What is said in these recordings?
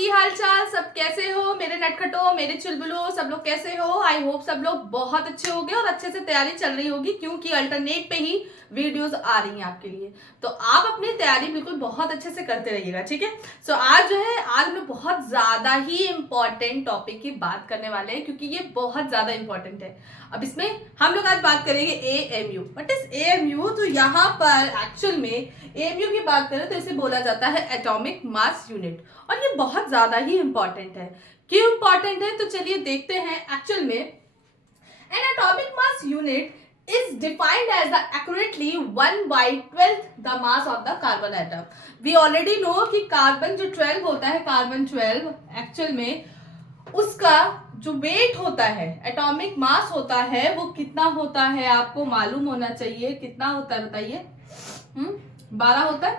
की हाल चाल, सब कैसे हो मेरे नटखटो, मेरे चुलबुलो, सब लोग कैसे हो। आई होप सब लोग बहुत अच्छे होंगे और अच्छे से तैयारी चल रही होगी, क्योंकि अल्टरनेट पे ही वीडियोस आ रही हैं आपके लिए। तो आप अपनी तैयारी बिल्कुल बहुत अच्छे से करते रहिएगा, ठीक है। सो आज जो है, आज हम बहुत ज्यादा ही इम्पोर्टेंट टॉपिक की बात करने वाले हैं, क्योंकि ये बहुत ज्यादा इम्पोर्टेंट है। अब इसमें हम लोग आज बात करेंगे AMU। What is AMU? तो यहाँ पर एक्चुअल में AMU की बात करें तो इसे बोला जाता है एटॉमिक मास यूनिट, और ये बहुत ज्यादा ही इंपॉर्टेंट है। क्यों इंपॉर्टेंट है? तो चलिए देखते हैं। एक्चुअल में N atomic mass unit is defined as the accurately 1/12 the mass of the carbon atom. We already know कि कार्बन जो 12 होता है, कार्बन 12 एक्चुअल में उसका जो वेट होता है, एटॉमिक मास होता है, वो कितना होता है आपको मालूम होना चाहिए। कितना होता है बताइए? 12 होता है।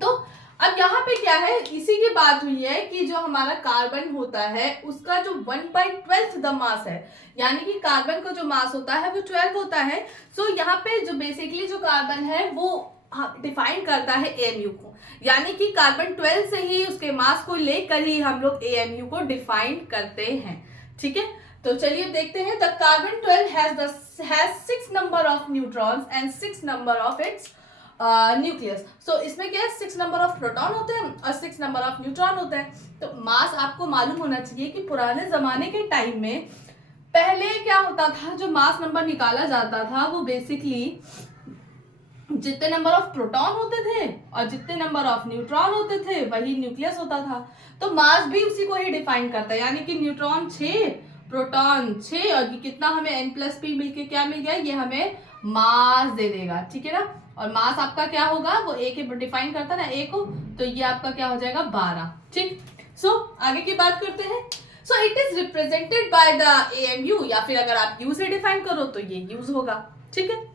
तो अब यहाँ पे क्या है, इसी की बात हुई है कि जो हमारा कार्बन होता है उसका जो 1/12 द मास है, यानी कि कार्बन का जो मास होता है वो 12 होता है। सो यहाँ पे जो बेसिकली जो कार्बन है वो डिफाइन करता है AMU को, यानी कि कार्बन 12 से ही उसके मास को लेकर ही हम लोग AMU को डिफाइन करते हैं, ठीक है। तो चलिए देखते हैं। The carbon 12 has 6 number of neutrons and 6 number of its nucleus. So इसमें क्या है, 6 नंबर ऑफ प्रोटॉन होते हैं और 6 नंबर ऑफ न्यूट्रॉन होते हैं। तो मास आपको मालूम होना चाहिए कि पुराने जमाने के टाइम में पहले क्या होता था, जो मास नंबर निकाला जाता था वो बेसिकली जितने नंबर ऑफ प्रोटॉन होते थे और जितने नंबर ऑफ न्यूट्रॉन होते थे वही न्यूक्लियस होता था। तो मास भी उसी को ही डिफाइन करता है, यानी कि न्यूट्रॉन 6, प्रोटॉन 6, और ये कितना हमें N+P मिलके क्या मिल गया, ये हमें मास दे देगा, ठीक है ना। और मास आपका क्या होगा, वो A के डिफाइन करता है ना, A को, तो ये आपका क्या हो जाएगा 12, ठीक। सो आगे की बात करते हैं। सो it is represented by the AMU, या फिर अगर आप U से डिफाइन करो तो ये यूज होगा, ठीक है।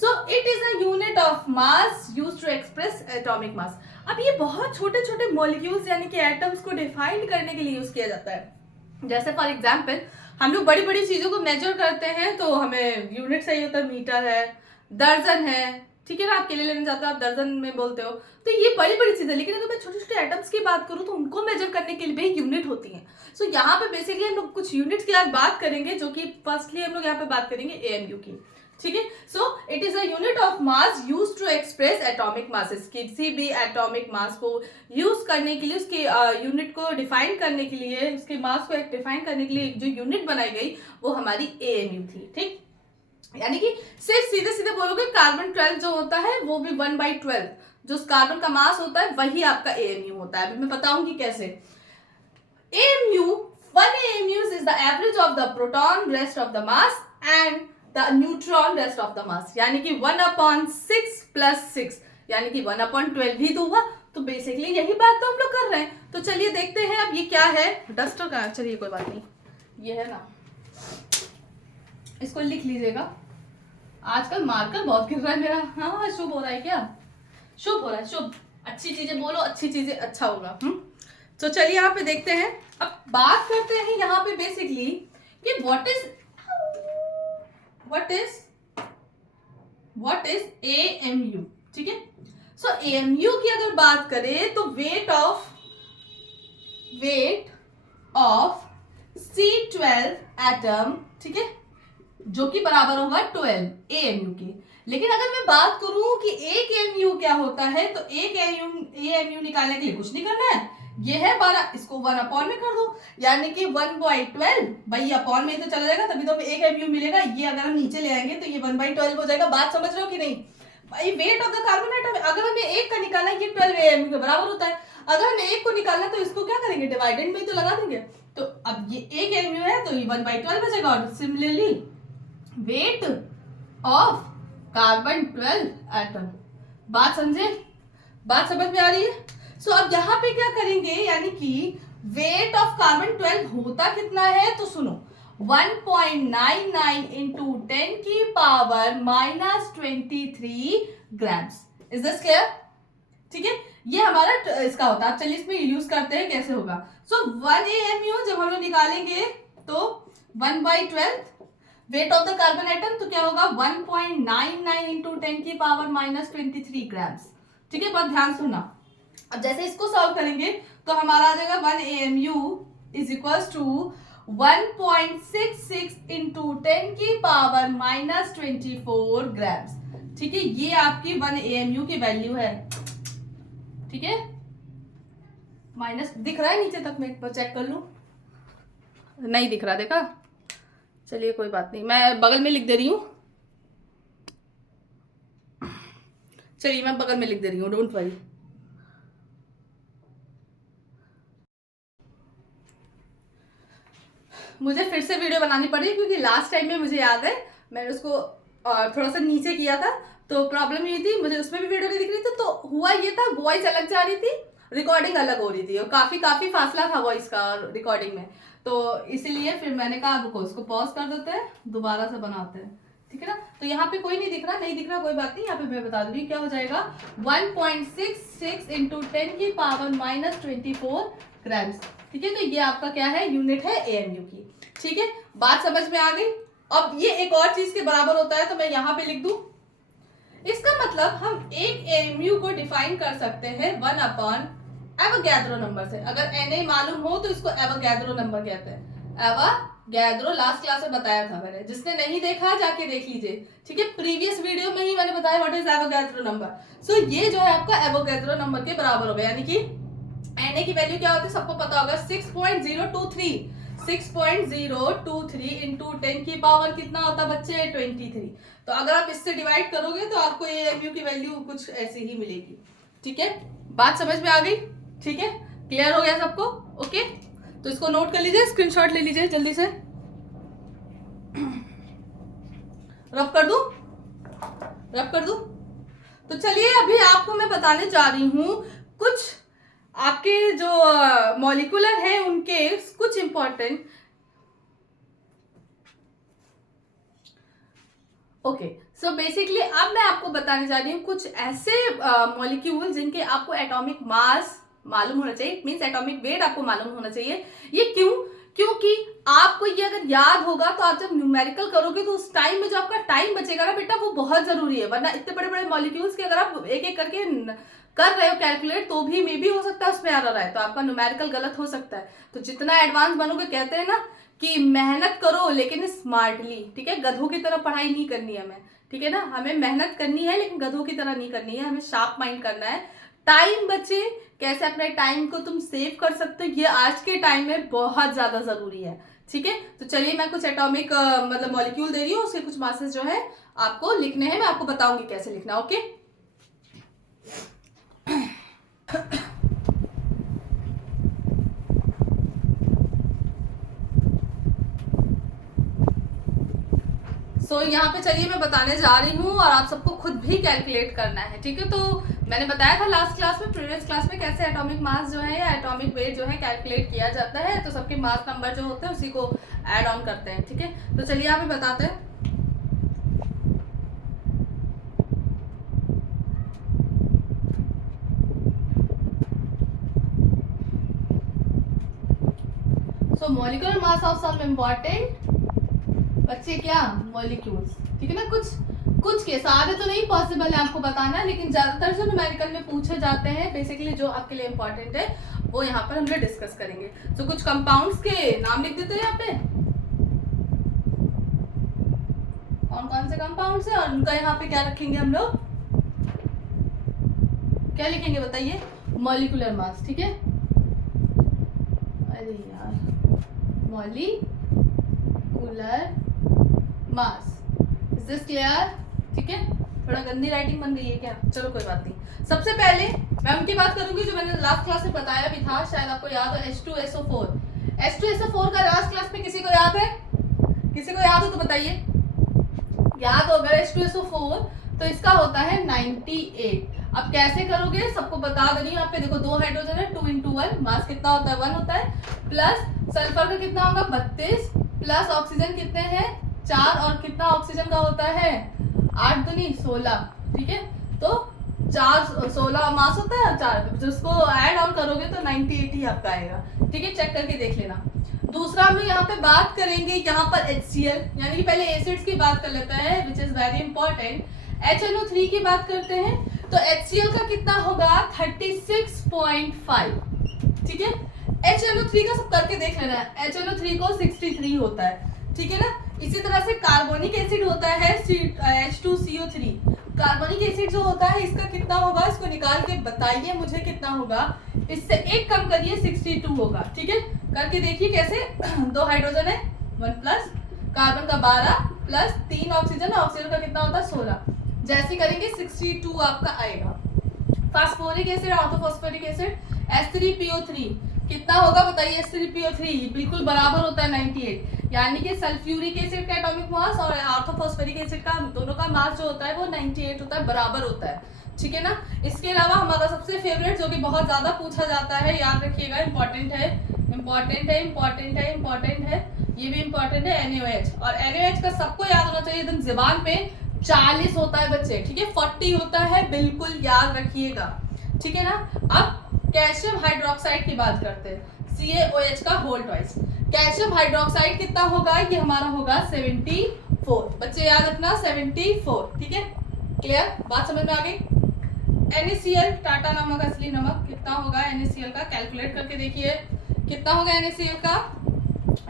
So it is a unit of mass used to express atomic mass. अब ये बहुत छोटे छोटे मॉलिक्यूल्स यानी कि एटम्स को डिफाइन करने के लिए यूज किया जाता है। जैसे फॉर एग्जांपल हम लोग बड़ी बड़ी चीजों को मेजर करते हैं तो हमें यूनिट चाहिए होता है, मीटर है, दर्जन है, ठीक है ना। आप केले लेने जाते हो, आप दर्जन में बोलते हो। तो ये बड़ी बड़ी चीजें, लेकिन अगर मैं छोटे छोटे एटम्स की बात करूँ तो उनको मेजर करने के लिए भी यूनिट होती है। सो यहाँ पे बेसिकली हम लोग कुछ यूनिट्स की आज बात करेंगे, जो कि फर्स्टली हम लोग यहाँ पे बात करेंगे AMU की, ठीक है। So it is a unit of mass used to express atomic masses. किसी भी एटॉमिक मास को यूज करने के लिए, उसके यूनिट को डिफाइन करने के लिए, उसके मास को डिफाइन करने के लिए जो यूनिट बनाई गई वो हमारी AMU थी, ठीक। यानी कि सिर्फ सीधे सीधे बोलोगे कार्बन 12 जो होता है वो भी 1/12 जो कार्बन का मास होता है वही आपका AMU होता है। अभी मैं बताऊंगी कैसे। AMU, 1 AMU is the average of the proton rest of the mass and the neutron rest of the mass, यानी कि 1/6 + 6, यानी कि 1/12 ही तो हुआ। तो बेसिकली यही बात तो हम लोग कर रहे हैं। तो चलिए देखते हैं अब ये क्या है। डस्टर का, चलिए कोई बात नहीं, ये है ना, इसको लिख लीजिएगा। आजकल मार्कर बहुत गिर रहा है मेरा। हाँ, शुभ हो रहा है क्या? शुभ हो रहा है, शुभ। अच्छी चीजें बोलो, अच्छी चीजें अच्छा होगा। तो चलिए यहाँ पे देखते हैं। अब बात करते हैं यहाँ पे बेसिकली कि व्हाट इज AMU, ठीक है। सो AMU की अगर बात करें तो वेट ऑफ C12 एटम, ठीक है, जो कि बराबर होगा 12 AMU के। लेकिन अगर मैं बात करूं कि एक AMU क्या होता है, तो एक AMU निकालने के लिए कुछ नहीं करना है, ये है 12, इसको 1 में कर दो, यानी कि 1/12 भाई अपॉन में तो चला जाएगा, तभी तो हमें एक AMU मिलेगा। ये अगर हम नीचे ले आएंगे तो ये 1/12 हो जाएगा। बात समझ रहे हो कि नहीं भाई? Weight of the carbon atom, अगर हमें एक का निकालना है, ये 12 AMU के बराबर होता है। अगर हमें एक को निकालना है तो इसको क्या करेंगे, डिवाइडेड में तो लगा देंगे। तो अब ये एक AMU है तो ये 1/12 बचेगा। और similarly weight of carbon 12 atom. बात समझे? बात समझ में आ रही है? सो अब यहाँ पे क्या करेंगे, यानी कि वेट ऑफ कार्बन 12 होता कितना है, तो सुनो, 1.99 इंटू 10 की power -23 grams. Is this clear? ठीक है, ये हमारा इसका होता है। चलिए इसमें यूज करते हैं कैसे होगा। सो 1 AMU जब हम लोग निकालेंगे तो 1/12 weight of the carbon atom, तो क्या होगा 1.99 इंटू 10 की पावर -23 ग्राम्स, ठीक है। बहुत ध्यान सुनना, अब जैसे इसको सॉल्व करेंगे तो हमारा आ जाएगा 1 AMU is equals to 1.66 into 10 की पावर माइनस 24 ग्राम्स। ठीक है, ये आपकी 1 AMU की वैल्यू है। ठीक है, माइनस दिख रहा है नीचे तक, मैं एक बार चेक कर लूं, नहीं दिख रहा, देखा? चलिए कोई बात नहीं, मैं बगल में लिख दे रही हूँ। चलिए मैं बगल में लिख दे रही हूँ, डोंट वरी। मुझे फिर से वीडियो बनानी पड़ी क्योंकि लास्ट टाइम में मुझे याद है मैंने उसको थोड़ा सा नीचे किया था, तो प्रॉब्लम ये थी, मुझे उसमें भी वीडियो नहीं दिख रही थी। तो हुआ ये था, वॉइस अलग जा रही थी, रिकॉर्डिंग अलग हो रही थी, और काफी फासला था वॉइस का रिकॉर्डिंग में। तो इसीलिए फिर मैंने कहा रुको, इसको पॉज कर देते हैं, दोबारा से बनाते हैं। ठीक है ना? तो यहाँ पे कोई नहीं दिख रहा, नहीं दिख रहा, कोई बात नहीं। यहाँ पे मैं बता दूंगी क्या हो जाएगा, 1.66 इंटू 10 की पावर माइनस 24 ग्राम्स। ठीक है, तो ये आपका क्या है, यूनिट है AMU की। ठीक है, बात समझ में आ गई। अब ये एक और चीज के बराबर होता है, तो मैं यहाँ पे लिख दूं, इसका मतलब हम एक AMU को डिफाइन कर सकते हैं 1 अपॉन एवोगैड्रो नंबर से। अगर Na मालूम हो तो इसको एवोगैड्रो नंबर कहते हैं। एवोगैड्रो लास्ट क्लास में बताया था मैंने, जिसने नहीं देखा जाके देख लीजिए। ठीक है, प्रीवियस वीडियो में ही मैंने बताया व्हाट इज एवोगैड्रो नंबर। सो ये जो है आपका एवोगैड्रो नंबर के बराबर होगा, यानी कि Na की वैल्यू क्या होती है सबको पता होगा, 6.023 6.023 इंटू 10 की पावर कितना होता है बच्चे, 23। तो अगर आप इससे डिवाइड करोगे तो आपको AMU की वैल्यू कुछ ऐसी ही मिलेगी। ठीक है, बात समझ में आ गई? ठीक है, क्लियर हो गया सबको? ओके, तो इसको नोट कर लीजिए, स्क्रीनशॉट ले लीजिए जल्दी से। रब कर दूं, रब कर दूं? तो चलिए अभी आपको मैं बताने जा रही हूं कुछ आपके जो मॉलिक्यूलर है उनके कुछ इंपॉर्टेंट। ओके, सो बेसिकली अब मैं आपको बताने जा रही हूँ कुछ ऐसे मॉलिक्यूल जिनके आपको एटॉमिक मास मालूम होना चाहिए, मींस एटॉमिक वेट आपको मालूम होना चाहिए। ये क्यों? क्योंकि आपको ये अगर याद होगा तो आप जब न्यूमेरिकल करोगे तो उस टाइम में जो आपका टाइम बचेगा ना बेटा, वो बहुत जरूरी है। वरना इतने बड़े बड़े मॉलिक्यूल्स के अगर आप एक एक करके कर रहे हो कैलकुलेट, तो भी मे भी हो सकता है उसमें एरर आए, तो आपका न्यूमेरिकल गलत हो सकता है। तो जितना एडवांस बनोगे, कहते हैं ना कि मेहनत करो लेकिन स्मार्टली। ठीक है, गधों की तरह पढ़ाई नहीं करनी है हमें। ठीक है ना, हमें मेहनत करनी है लेकिन गधों की तरह नहीं करनी है, हमें शार्प माइंड करना है। टाइम बचे, कैसे अपने टाइम को तुम सेव कर सकते हो, ये आज के टाइम में बहुत ज्यादा जरूरी है। ठीक है, तो चलिए मैं कुछ एटॉमिक मतलब मॉलिक्यूल दे रही हूँ, उसके कुछ मासेस जो है आपको लिखने हैं, मैं आपको बताऊंगी कैसे लिखना। ओके, सो यहाँ पे चलिए मैं बताने जा रही हूँ और आप सबको खुद भी कैलकुलेट करना है। ठीक है, तो मैंने बताया था लास्ट क्लास में, प्रीवियस क्लास में, कैसे एटॉमिक मास जो है या एटॉमिक वेट जो है कैलकुलेट किया जाता है। तो सबके मास नंबर जो होते हैं उसी को ऐड ऑन करते हैं। ठीक है, तो चलिए यहाँ पे बताते हैं। So molecular mass of some important बच्चे क्या, मॉलिक्यूल्स। ठीक है ना, कुछ के सारे तो नहीं पॉसिबल है आपको बताना, लेकिन ज्यादातर जो न्यूमेरिकल में पूछे जाते हैं बेसिकली जो आपके लिए इंपॉर्टेंट है वो यहाँ पर हम लोग डिस्कस करेंगे। तो कुछ कंपाउंड्स के नाम लिख देते हैं यहाँ पे, कौन कौन से कंपाउंड्स है और उनका यहाँ पे क्या रखेंगे हम लोग, क्या लिखेंगे बताइए, मॉलिक्यूलर मास। ठीक है, अरे यार, molecular mass, is this clear? ठीक है, थोड़ा गंदी राइटिंग बन गई है क्या, चलो कोई बात नहीं। सबसे पहले मैं उनकी बात करूंगी जो मैंने लास्ट क्लास में बताया भी था, शायद आपको याद हो, H2SO4। H2SO4 का लास्ट क्लास में किसी को याद है? किसी को याद हो तो बताइए। याद हो अगर H2SO4 तो इसका होता है 98। अब कैसे करोगे सबको बता दे रही हूँ। यहाँ पे देखो 2 हाइड्रोजन है, 2 into 1, मास कितना होता है 1 होता है, प्लस सल्फर का कितना होगा 32, प्लस ऑक्सीजन कितने हैं 4, और कितना ऑक्सीजन का होता है 8 दूनी 16। ठीक है, तो 16 मास होता है, 4 जिसको ऐड ऑन करोगे तो 98 ही आपका आएगा। ठीक है, चेक करके देख लेना। दूसरा हम यहाँ पे बात करेंगे यहाँ पर HCl, यानी कि पहले एसिड्स की बात कर लेते हैं, which is very important. HNO3 की बात करते हैं। तो HCl का कितना होगा 36.5, ठीक है। HNO3 का सब करके देख लेना है, HNO3 को 63 होता है, ठीक है ना। इसी तरह से कार्बोनिक एसिड होता है H2CO3, कार्बोनिक एसिड जो होता है इसका कितना होगा, इसको निकाल के बताइए मुझे कितना होगा, इससे एक कम करिए 62 होगा, ठीक है। करके देखिए कैसे, 2 हाइड्रोजन है 1 प्लस, कार्बन का 12 प्लस 3 ऑक्सीजन, ऑक्सीजन का कितना होता है 16, जैसे करेंगे 62 आपका आएगा। Phosphoric acid, orthophosphoric acid H3PO3 कितना होगा बताइए, H3PO3 बिल्कुल बराबर होता है 98, यानी कि सल्फ्यूरिक एसिड का एटॉमिक मास और ऑर्थोफॉस्फोरिक एसिड का दोनों का मास जो होता है वो 98 होता है, बराबर होता है, ठीक है ना। इसके अलावा हमारा सबसे फेवरेट जो कि बहुत ज्यादा पूछा जाता है, याद रखिएगा, इंपॉर्टेंट है, इंपॉर्टेंट है, इंपॉर्टेंट है, इंपॉर्टेंट है, ये भी इंपॉर्टेंट है, NaOH। और NaOH का सबको याद होना चाहिए एकदम जुबान पे, 40 होता है बच्चे, ठीक है, 40 होता है, बिल्कुल याद रखिएगा, ठीक है ना। अब कैल्शियम हाइड्रोक्साइड की बात करते हैं, CaOH का होल ट्वाइस। कैल्शियम हाइड्रोक्साइड कितना होगा, ये हमारा होगा 74, बच्चे याद रखना 74, ठीक है, क्लियर, बात समझ में आ गई। NaCl, टाटा नमक, असली नमक, कितना होगा NaCl का, कैलकुलेट करके देखिए कितना होगा NaCl का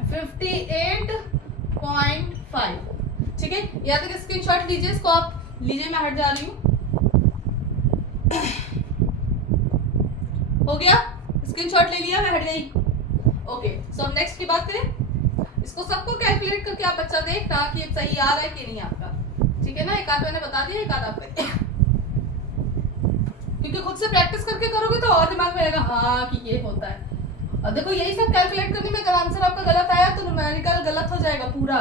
58.5, ठीक है। या तक स्क्रीनशॉट लीजिए, इसको आप लीजिए, मैं हट जा रही हूँ, हो गया, स्क्रीनशॉट ले लिया, मैं हट गई, ओके। सो हम नेक्स्ट की बात करें, इसको सबको कैलकुलेट करके आप बच्चा देखना कि सही आ रहा है कि नहीं आपका, ठीक है ना। एक आध मैंने बता दिया, एक आध आपका, क्योंकि खुद से प्रैक्टिस करके करोगे तो और दिमाग में आएगा हाँ कि ये होता है। और देखो यही सब कैलकुलेट करने में अगर आंसर आपका गलत आया तो न्यूमेरिकल गलत हो जाएगा पूरा,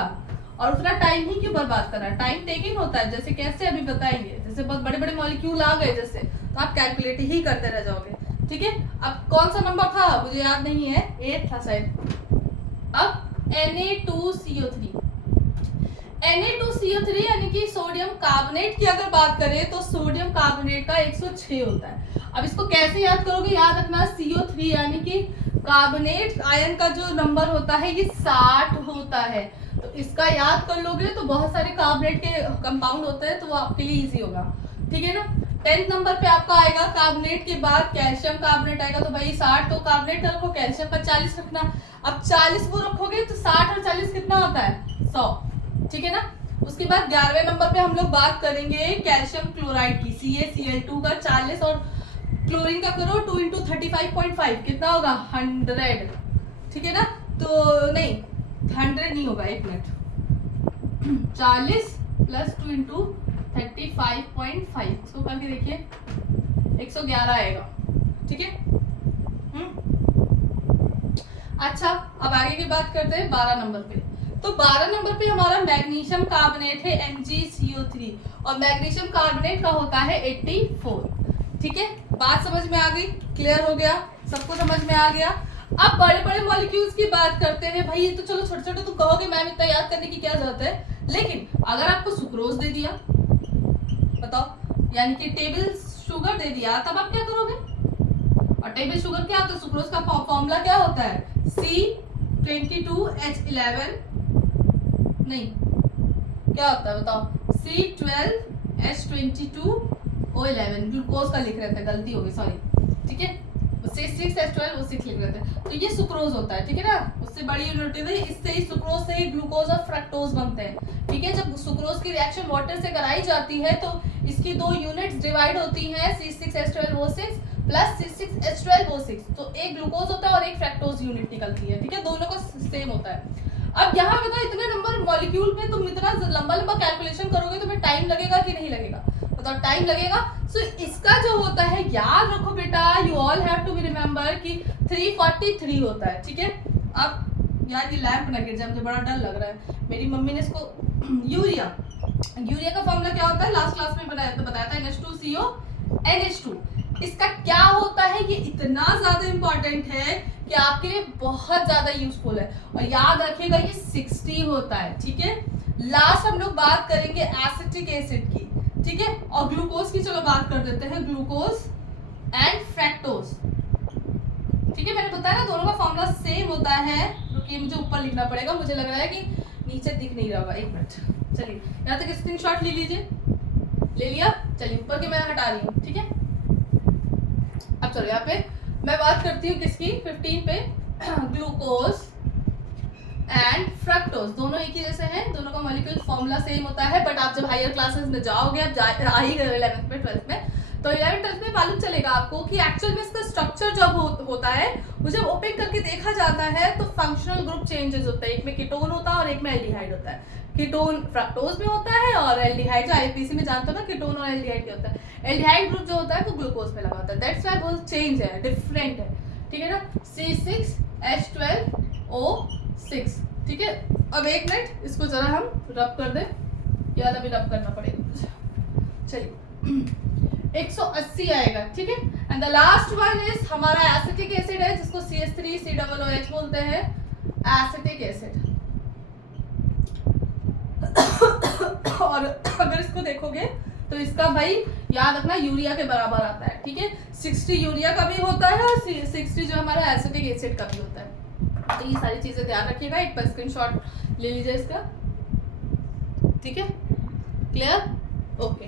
और उतना टाइम ही क्यों बर्बाद करना, टाइम टेकिंग होता है, जैसे कैसे अभी बताएंगे, जैसे बहुत बड़े बड़े मॉलिक्यूल आ गए जैसे, तो आप कैलकुलेट ही करते रह जाओगे, ठीक है। अब कौन सा नंबर था मुझे याद नहीं है, 8 था शायद। अब Na2CO3, Na2CO3 यानी कि सोडियम कार्बोनेट की अगर बात करें तो सोडियम कार्बोनेट का 106 होता है। अब इसको कैसे याद करोगे, याद रखना CO3 यानी कि कार्बोनेट आयन का जो नंबर होता है ये 60 होता है, तो इसका याद कर लोगे तो बहुत सारे कार्बोनेट के कंपाउंड होते हैं, तो वो आपके लिए इजी होगा, ठीक है ना। 10th नंबर पे आपका आएगा कार्बोनेट के बाद कैल्शियम कार्बोनेट आएगा, तो भाई 60 तो कार्बोनेट रखो, कैल्शियम का 40 रखना। अब 40 वो रखोगे तो 60 और 40 कितना होता है 100, ठीक है ना। उसके बाद 11वें नंबर पे हम लोग बात करेंगे कैल्शियम क्लोराइड की, CaCl2 का 40 और क्लोरीन का करो 2 × 35.5 कितना होगा 100, ठीक है ना। तो नहीं 100 नहीं होगा, एक मिनट, 40 प्लस 2 × 35.5, इसको करके देखिए 111 आएगा, ठीक है। अच्छा अब आगे की बात करते हैं 12 नंबर पे। तो 12 नंबर पे हमारा मैग्नीशियम कार्बोनेट है MgCO3 और मैग्नीशियम कार्बोनेट का होता है 84, ठीक है। बात समझ में आ गई, क्लियर हो गया, सबको समझ में आ गया। अब बड़े बड़े मॉलिक्यूल्स की बात करते हैं, भाई ये तो चलो छोटे छोटे, तुम कहोगे मैम इतना याद करने की क्या जरूरत है, लेकिन अगर आपको सुक्रोज दे दिया, बताओ, यानी कि टेबल शुगर दे दिया, तब आप क्या करोगे, और टेबल शुगर क्या होता है, सुक्रोज का फॉर्मूला क्या होता है C22H11, नहीं क्या होता है बताओ, C12H22O11, ग्लूकोज का लिख रहे थे, गलती हो गई सॉरी, ठीक है, C6H12O6 लिख रहे थे, तो ये सुक्रोज होता है, ठीक है ना। उससे बड़ी यूनिट है, इससे ही सुक्रोज से ही ग्लूकोज और फ्रक्टोज बनते हैं, ठीक है। जब सुक्रोज की रिएक्शन वाटर से कराई जाती है तो इसकी 2 यूनिट्स डिवाइड होती हैं, C6H12O6 प्लस C6H12O6, तो एक ग्लूकोज होता है और एक फ्रक्टोज यूनिट निकलती है, ठीक है, दोनों का सेम होता है। अब यहाँ पे तो इतने नंबर मॉलिक्यूल पे तुम इतना लंबा लंबा कैलकुलेशन करोगे तो फिर टाइम लगेगा कि नहीं लगेगा, बताओ, टाइम लगेगा। सो इसका जो होता है याद रखो बेटा, you all have to be remember कि 343 होता है, ठीक है। अब यार ये लैंप ना गिर जाए, मुझे बड़ा डर लग रहा है, मेरी मम्मी ने इसको यूरिया का फॉर्मूला क्या होता है लास्ट क्लास में बताया था, NH2CO NH2, इसका क्या होता है, ये इतना ज्यादा इंपॉर्टेंट है कि आपके लिए बहुत ज्यादा यूजफुल है, और याद रखिएगा ये 60 होता है, ठीक है। लास्ट हम लोग बात करेंगे एसिटिक एसिड की, ठीक है, और ग्लूकोज की चलो बात कर देते हैं, ग्लूकोज एंड फ्रैक्टोज, ठीक है। मैंने बताया ना दोनों का फॉर्मूला सेम होता है, रुकिए मुझे ऊपर लिखना पड़ेगा, मुझे लग रहा है कि नीचे दिख नहीं रहा होगा, एक मिनट, चलिए यहाँ तक स्क्रीनशॉट ले लीजिए, ले लिया। चलिए ऊपर की मैं हटा रही हूँ, ठीक है। अब चलो यहाँ पे मैं बात करती हूँ किसकी, 15 पे ग्लूकोज एंड फ्रक्टोज दोनों एक ही जैसे हैं, दोनों का मॉलिक्यूल फॉर्मूला सेम होता है। बट आप जब हायर क्लासेस में जाओगे, आप आ ही गए 11th में 12th में, तो 11th 12th में मालूम चलेगा आपको कि एक्चुअल में इसका स्ट्रक्चर जब होता है, वो जब ओपन करके देखा जाता है तो फंक्शनल ग्रुप चेंजेस होता है। एक में कीटोन होता है और एक में एल्डिहाइड होता है। कीटोन फ्रक्टोज में होता है और एल्डिहाइड जो आईपीसी में जानते हो ना कीटोन और एल्डिहाइड क्या होता है। एल्डिहाइड ग्रुप जो होता है वो ग्लूकोज में लगा होता है, दैट्स व्हाई वो चेंज है, डिफरेंट है, ठीक है ना। C6H12O6, ठीक है। अब एक मिनट इसको जरा हम रब कर दें, यार अभी रब करना पड़ेगा। चलिए 180 आएगा, ठीक है। And the last one is हमारा एसिटिक एसिड है, जिसको CH3COOH बोलते हैं, एसिटिक एसिड। और अगर इसको देखोगे तो इसका भाई याद रखना यूरिया के बराबर आता है, ठीक है। 60 यूरिया का भी होता है और 60 जो हमारा एसिटिक एसिड का भी होता है। तो ये सारी चीजें ध्यान रखिएगा, एक बार स्क्रीनशॉट ले लीजिए इसका, ठीक है। Clear, okay.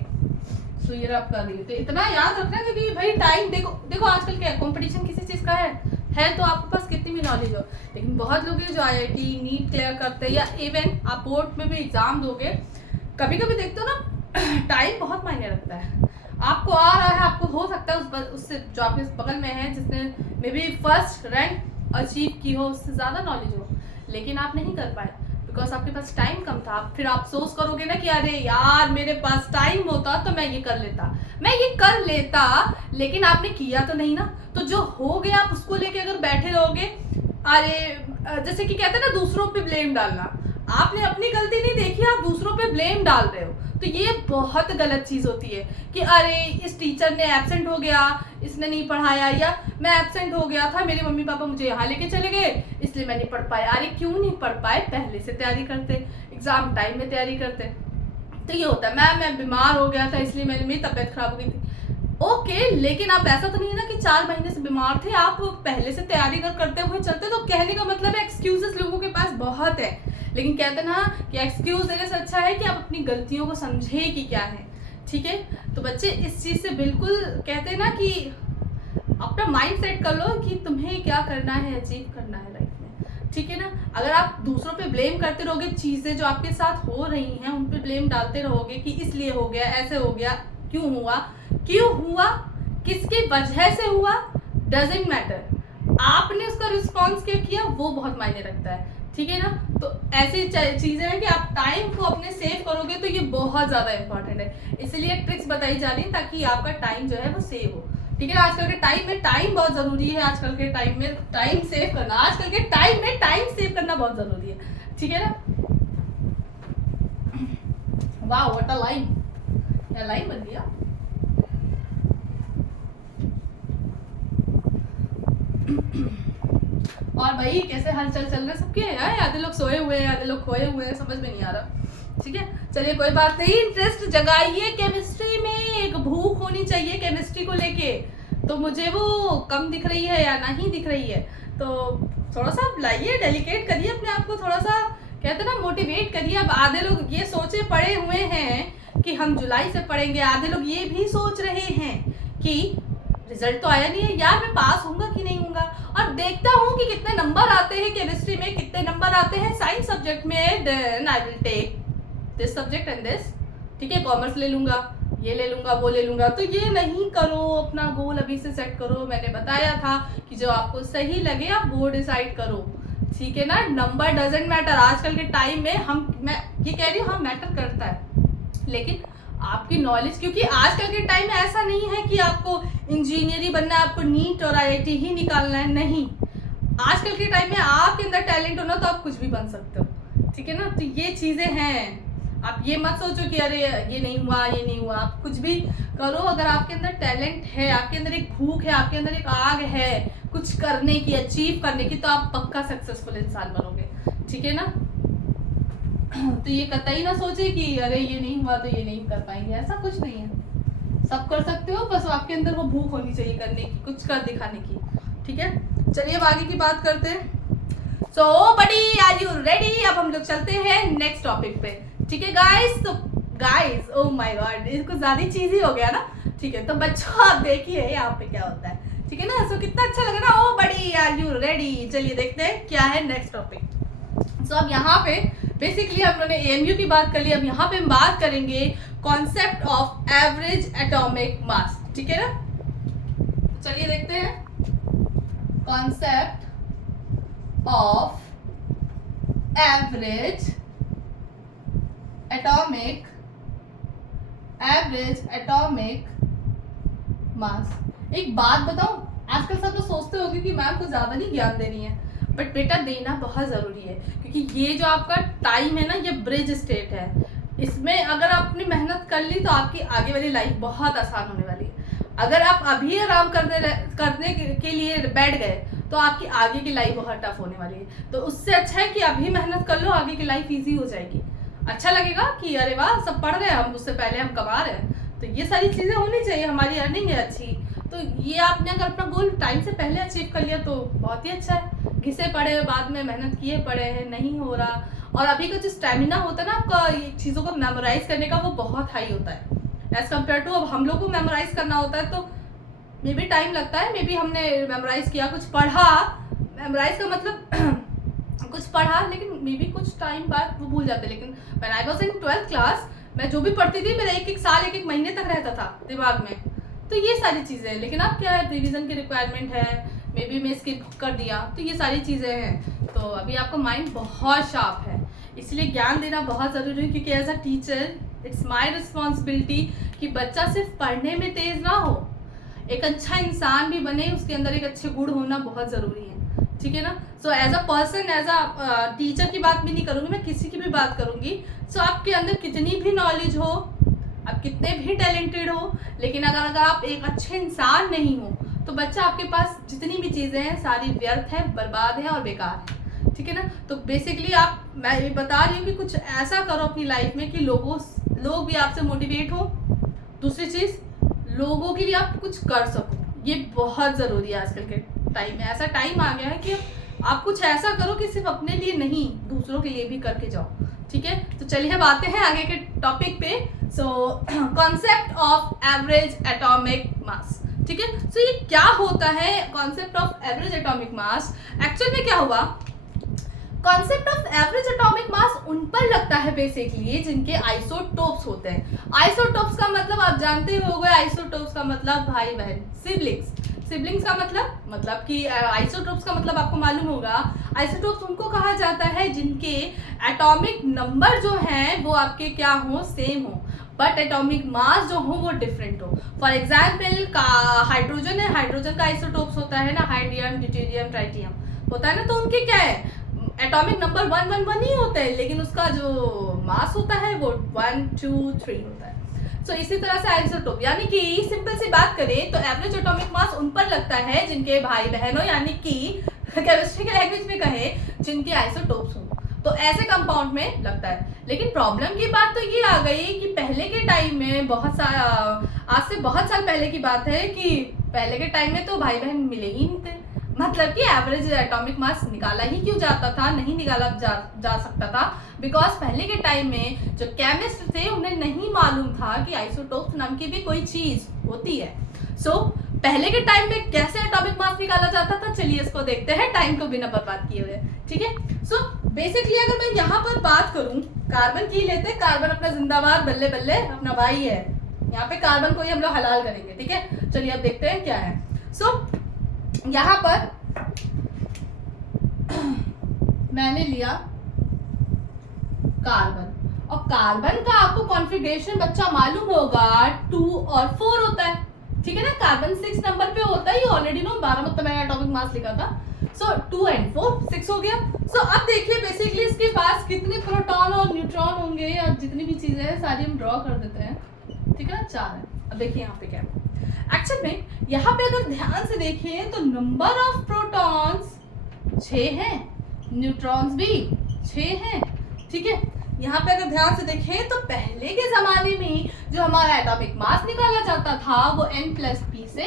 सो ये आप कर लीजिए, तो इतना याद रखना क्योंकि भाई टाइम देखो आजकल क्या कंपटीशन किसी चीज का है तो आपके पास कितनी भी नॉलेज हो, लेकिन बहुत लोग हैं जो IIT नीट क्लियर करते हैं या इवन आप बोर्ड में भी एग्जाम दोगे, कभी कभी देखते हो ना टाइम बहुत मायने रखता है। आपको आ रहा है, आपको हो सकता है उससे जो आपके बगल में है जिसने may be first rank achieve की हो, उससे ज़्यादा नॉलेज हो, लेकिन आप नहीं कर पाए बिकॉज आपके पास टाइम कम था। फिर आप अफसोस करोगे ना कि अरे यार मेरे पास टाइम होता तो मैं ये कर लेता, लेकिन आपने किया तो नहीं ना। तो जो हो गया आप उसको लेके अगर बैठे रहोगे, अरे जैसे कि कहते हैं ना दूसरों पे ब्लेम डालना, आपने अपनी गलती नहीं देखी, आप दूसरों पे ब्लेम डाल रहे हो, तो ये बहुत गलत चीज होती है कि अरे इस टीचर ने एब्सेंट हो गया, इसने नहीं पढ़ाया, या मैं एब्सेंट हो गया था, मेरे मम्मी पापा मुझे यहाँ लेके चले गए इसलिए मैं नहीं पढ़ पाया। अरे क्यों नहीं पढ़ पाए, पहले से तैयारी करते, एग्जाम टाइम में तैयारी करते। तो ये होता है मैं बीमार हो गया था इसलिए मेरी तबीयत खराब हो गई थी, ओके, लेकिन आप ऐसा तो नहीं है ना कि 4 महीने से बीमार थे, आप पहले से तैयारी करते हुए चलते। तो कहने का मतलब है एक्सक्यूजेस लोगों के पास बहुत है, लेकिन कहते ना कि एक्सक्यूज देने से अच्छा है कि आप अपनी गलतियों को समझे कि क्या है, ठीक है। तो बच्चे इस चीज से बिल्कुल कहते हैं ना कि अपना माइंड सेट कर लो कि तुम्हें क्या करना है, अचीव करना है लाइफ में, ठीक है ना। अगर आप दूसरों पे ब्लेम करते रहोगे, चीजें जो आपके साथ हो रही हैं उन पे ब्लेम डालते रहोगे कि इसलिए हो गया, ऐसे हो गया, क्यों हुआ, किसकी वजह से हुआ, डजंट मैटर, आपने उसका रिस्पॉन्स क्या किया वो बहुत मायने रखता है, ठीक है ना। तो ऐसी चीजें हैं कि आप टाइम को अपने सेव करोगे तो ये बहुत ज्यादा इंपॉर्टेंट है, इसलिए ट्रिक्स बताई जा रही है ताकि आपका टाइम जो है वो सेव हो, ठीक है ना। आजकल के टाइम में टाइम बहुत जरूरी है, आजकल के टाइम में टाइम सेव करना, आजकल के टाइम में टाइम सेव करना बहुत जरूरी है, ठीक है ना। वाह व्हाट अ लाइन, क्या लाइन बन गया। और भाई कैसे हलचल चल रहे सबके हैं, आधे लोग सोए हुए हैं, आधे लोग खोए हुए हैं, समझ में नहीं आ रहा, ठीक है। चलिए कोई बात नहीं, इंटरेस्ट जगाइए केमिस्ट्री में, एक भूख होनी चाहिए केमिस्ट्री को लेके। तो मुझे वो कम दिख रही है या नहीं दिख रही है, तो थोड़ा सा लाइए, डेलिकेट करिए अपने आप को, थोड़ा सा कहते ना मोटिवेट करिए। अब आधे लोग ये सोचे पड़े हुए हैं कि हम जुलाई से पढ़ेंगे, आधे लोग ये भी सोच रहे हैं कि रिजल्ट तो आया नहीं है यार, मैं पास होऊंगा कि नहीं होऊंगा, और देखता हूँ कि कितने नंबर आते हैं केमिस्ट्री में, कितने नंबर आते हैं साइंस सब्जेक्ट में, then I will take this subject and this, ठीक है, कॉमर्स ले लूंगा, ये ले लूंगा, वो ले लूंगा। तो ये नहीं करो, अपना गोल अभी से सेट करो। मैंने बताया था कि जो आपको सही लगे आप वो डिसाइड करो, ठीक है ना। नंबर डजेंट मैटर, आजकल के टाइम में मैं ये कह रही हूँ हाँ मैटर करता है, लेकिन आपकी नॉलेज, क्योंकि आजकल के टाइम में ऐसा नहीं है कि आपको इंजीनियरिंग बनना है, आपको नीट और IIT ही निकालना है, नहीं। आजकल के टाइम में आपके अंदर टैलेंट हो ना तो आप कुछ भी बन सकते हो, ठीक है ना। तो ये चीजें हैं, आप ये मत सोचो कि अरे ये नहीं हुआ, आप कुछ भी करो। अगर आपके अंदर टैलेंट है, आपके अंदर एक भूख है, आपके अंदर एक आग है कुछ करने की, अचीव करने की, तो आप पक्का सक्सेसफुल इंसान बनोगे, ठीक है ना। तो ये कतई ना सोचे कि अरे ये नहीं हुआ तो ये नहीं कर पाएंगे, ऐसा कुछ नहीं है, सब कर सकते हो, बस आपके अंदर वो भूख होनी चाहिए करने की, कुछ कर दिखाने की, ठीक है। चलिए अब आगे की बात करते हैं। सो बडी आर यू रेडी, अब हम लोग चलते हैं नेक्स्ट टॉपिक पे, ठीक है गाइस। तो गाइस ओ माय गॉड, इसको ज्यादा चीज ही हो गया ना। ठीक है, तो बच्चों आप देखिए यहाँ पे क्या होता है। ठीक है ना, सो कितना अच्छा लगा ना। ओ बड़ी, आर यू रेडी? चलिए देखते हैं क्या है नेक्स्ट टॉपिक। सो अब यहाँ पे बेसिकली हम लोगों ने एएमयू की बात कर ली। अब यहाँ पे हम बात करेंगे concept of average atomic mass. ठीक है ना, चलिए देखते हैं concept of average atomic mass. एक बात बताऊं, आजकल सब लोग सोचते होंगे कि मैम कुछ ज्यादा नहीं ज्ञान दे रही है, बट बेटा देना बहुत जरूरी है, क्योंकि ये जो आपका टाइम है ना, ये ब्रिज स्टेट है। इसमें अगर आपने मेहनत कर ली तो आपकी आगे वाली लाइफ बहुत आसान होने वाली है। अगर आप अभी आराम करने के लिए बैठ गए तो आपकी आगे की लाइफ बहुत टफ होने वाली है। तो उससे अच्छा है कि अभी मेहनत कर लो, आगे की लाइफ इजी हो जाएगी। अच्छा लगेगा कि अरे वाह सब पढ़ रहे हैं, हम उससे पहले हम कमा रहे हैं। तो ये सारी चीजें होनी चाहिए, हमारी अर्निंग है अच्छी। तो ये आपने अगर अपना गोल टाइम से पहले अचीव कर लिया तो बहुत ही अच्छा है। घिसे पड़े हुए बाद में मेहनत किए पड़े हैं, नहीं हो रहा। और अभी का जो स्टेमिना होता है ना आपका ये चीज़ों को मेमोराइज करने का, वो बहुत हाई होता है एज कम्पेयर टू अब हम लोग को मेमोराइज करना होता है। तो मे बी टाइम लगता है। मे बी हमने मेमोराइज किया, कुछ पढ़ा, मेमोराइज का मतलब कुछ पढ़ा, लेकिन मे बी कुछ टाइम बाद वो भूल जाते। लेकिन when I was in 12th class, मैं जो भी पढ़ती थी मेरा एक साल एक महीने तक रहता था दिमाग में। तो ये सारी चीज़ें हैं। लेकिन अब क्या है, रिवीजन की रिक्वायरमेंट है, मे बी मैं स्किप कर दिया, तो ये सारी चीज़ें हैं। तो अभी आपका माइंड बहुत शार्प है, इसलिए ज्ञान देना बहुत ज़रूरी है। क्योंकि as a teacher it's my responsibility कि बच्चा सिर्फ पढ़ने में तेज ना हो, एक अच्छा इंसान भी बने, उसके अंदर एक अच्छे गुण होना बहुत ज़रूरी है। ठीक है ना। So as a person, as a teacher की बात भी नहीं करूँगी मैं, किसी की भी बात करूँगी। सो आपके अंदर कितनी भी नॉलेज हो, आप कितने भी टैलेंटेड हो, लेकिन अगर आप एक अच्छे इंसान नहीं हो तो बच्चा आपके पास जितनी भी चीज़ें हैं सारी व्यर्थ है, बर्बाद है और बेकार है। ठीक है ना। तो बेसिकली मैं ये बता रही हूँ कि कुछ ऐसा करो अपनी लाइफ में कि लोग भी आपसे मोटिवेट हो। दूसरी चीज़, लोगों के लिए आप कुछ कर सको, ये बहुत ज़रूरी है आजकल के टाइम में। ऐसा टाइम आ गया है कि आप कुछ ऐसा करो कि सिर्फ अपने लिए नहीं, दूसरों के लिए भी करके जाओ। ठीक है, तो चलिए अब आते हैं आगे के टॉपिक पे। So concept of average atomic mass. ठीक है, सो ये क्या होता है concept of average atomic mass? Actual में क्या हुआ, concept of average atomic mass उन पर लगता है बेसिकली जिनके आइसोटोप्स होते हैं। आइसोटोप्स का मतलब आप जानते ही होंगे, आइसोटोप्स का मतलब भाई बहन, सिबलिंग्स। सिबलिंग्स का मतलब कि आइसोटोप्स का मतलब आपको मालूम होगा, आइसोटोप्स उनको कहा जाता है जिनके एटॉमिक नंबर जो हैं वो आपके क्या हो, सेम हो, बट एटॉमिक मास जो हो वो डिफरेंट हो। फॉर एग्जाम्पल का हाइड्रोजन है, हाइड्रोजन का आइसोटोप्स होता है ना, हाइड्रियम, ड्यूटेरियम, ट्राइटियम होता है ना। तो उनके क्या है, एटॉमिक नंबर 111 ही होता है, लेकिन उसका जो मास होता है वो 1 2 3 होता है। सो इसी तरह से आइसोटोप, यानी कि सिंपल सी बात करें तो एवरेज एटॉमिक मास उन पर लगता है जिनके भाई बहनों, यानी कि केमिस्ट्री के लैंग्वेज में कहे जिनके आइसोटोप्स हो, तो ऐसे कंपाउंड में लगता है। लेकिन प्रॉब्लम की बात तो ये आ गई कि पहले के टाइम में आज से बहुत साल पहले की बात है कि पहले के टाइम में तो भाई बहन मिले ही नहीं थे। मतलब कि एवरेज एटॉमिक मास निकाला ही क्यों जाता था, नहीं निकाला जा सकता था, बिकॉज पहले के टाइम में जो केमिस्ट थे उन्हें नहीं मालूम था कि आइसोटोप्स नाम की भी कोई चीज होती है। सो पहले के टाइम में कैसे एटॉमिक मास निकाला जाता था, चलिए इसको देखते हैं टाइम को बिना बर्बाद किए हुए। ठीक है, सो बेसिकली अगर मैं यहाँ पर बात करूँ, कार्बन की लेते, कार्बन अपना जिंदाबाद, बल्ले बल्ले अपना भाई है। यहाँ पे कार्बन को ही हम लोग हलाल करेंगे। ठीक है, चलिए अब देखते हैं क्या है। सो यहाँ पर मैंने लिया कार्बन, और कार्बन का आपको कॉन्फ़िगरेशन बच्चा मालूम होगा 2 और 4 होता है। ठीक है ना, कार्बन 6 नंबर पे होता है, ये ऑलरेडी नो 12 मतलब मैंने एटॉमिक मास लिखा था। सो 2 and 4 6 हो गया। सो अब देखिए बेसिकली इसके पास कितने प्रोटॉन और न्यूट्रॉन होंगे, या जितनी भी चीजें हैं सारी हम ड्रॉ कर देते हैं। ठीक है ना, 4 है। अब देखिए यहाँ पे क्या है, एक्चुअल में यहाँ पे अगर ध्यान से देखिए तो नंबर ऑफ प्रोटॉन्स 6 हैं, न्यूट्रॉन्स भी 6 हैं। ठीक है, यहाँ पे अगर ध्यान से देखें तो पहले के जमाने में जो हमारा एटॉमिक मास निकाला जाता था वो n+p से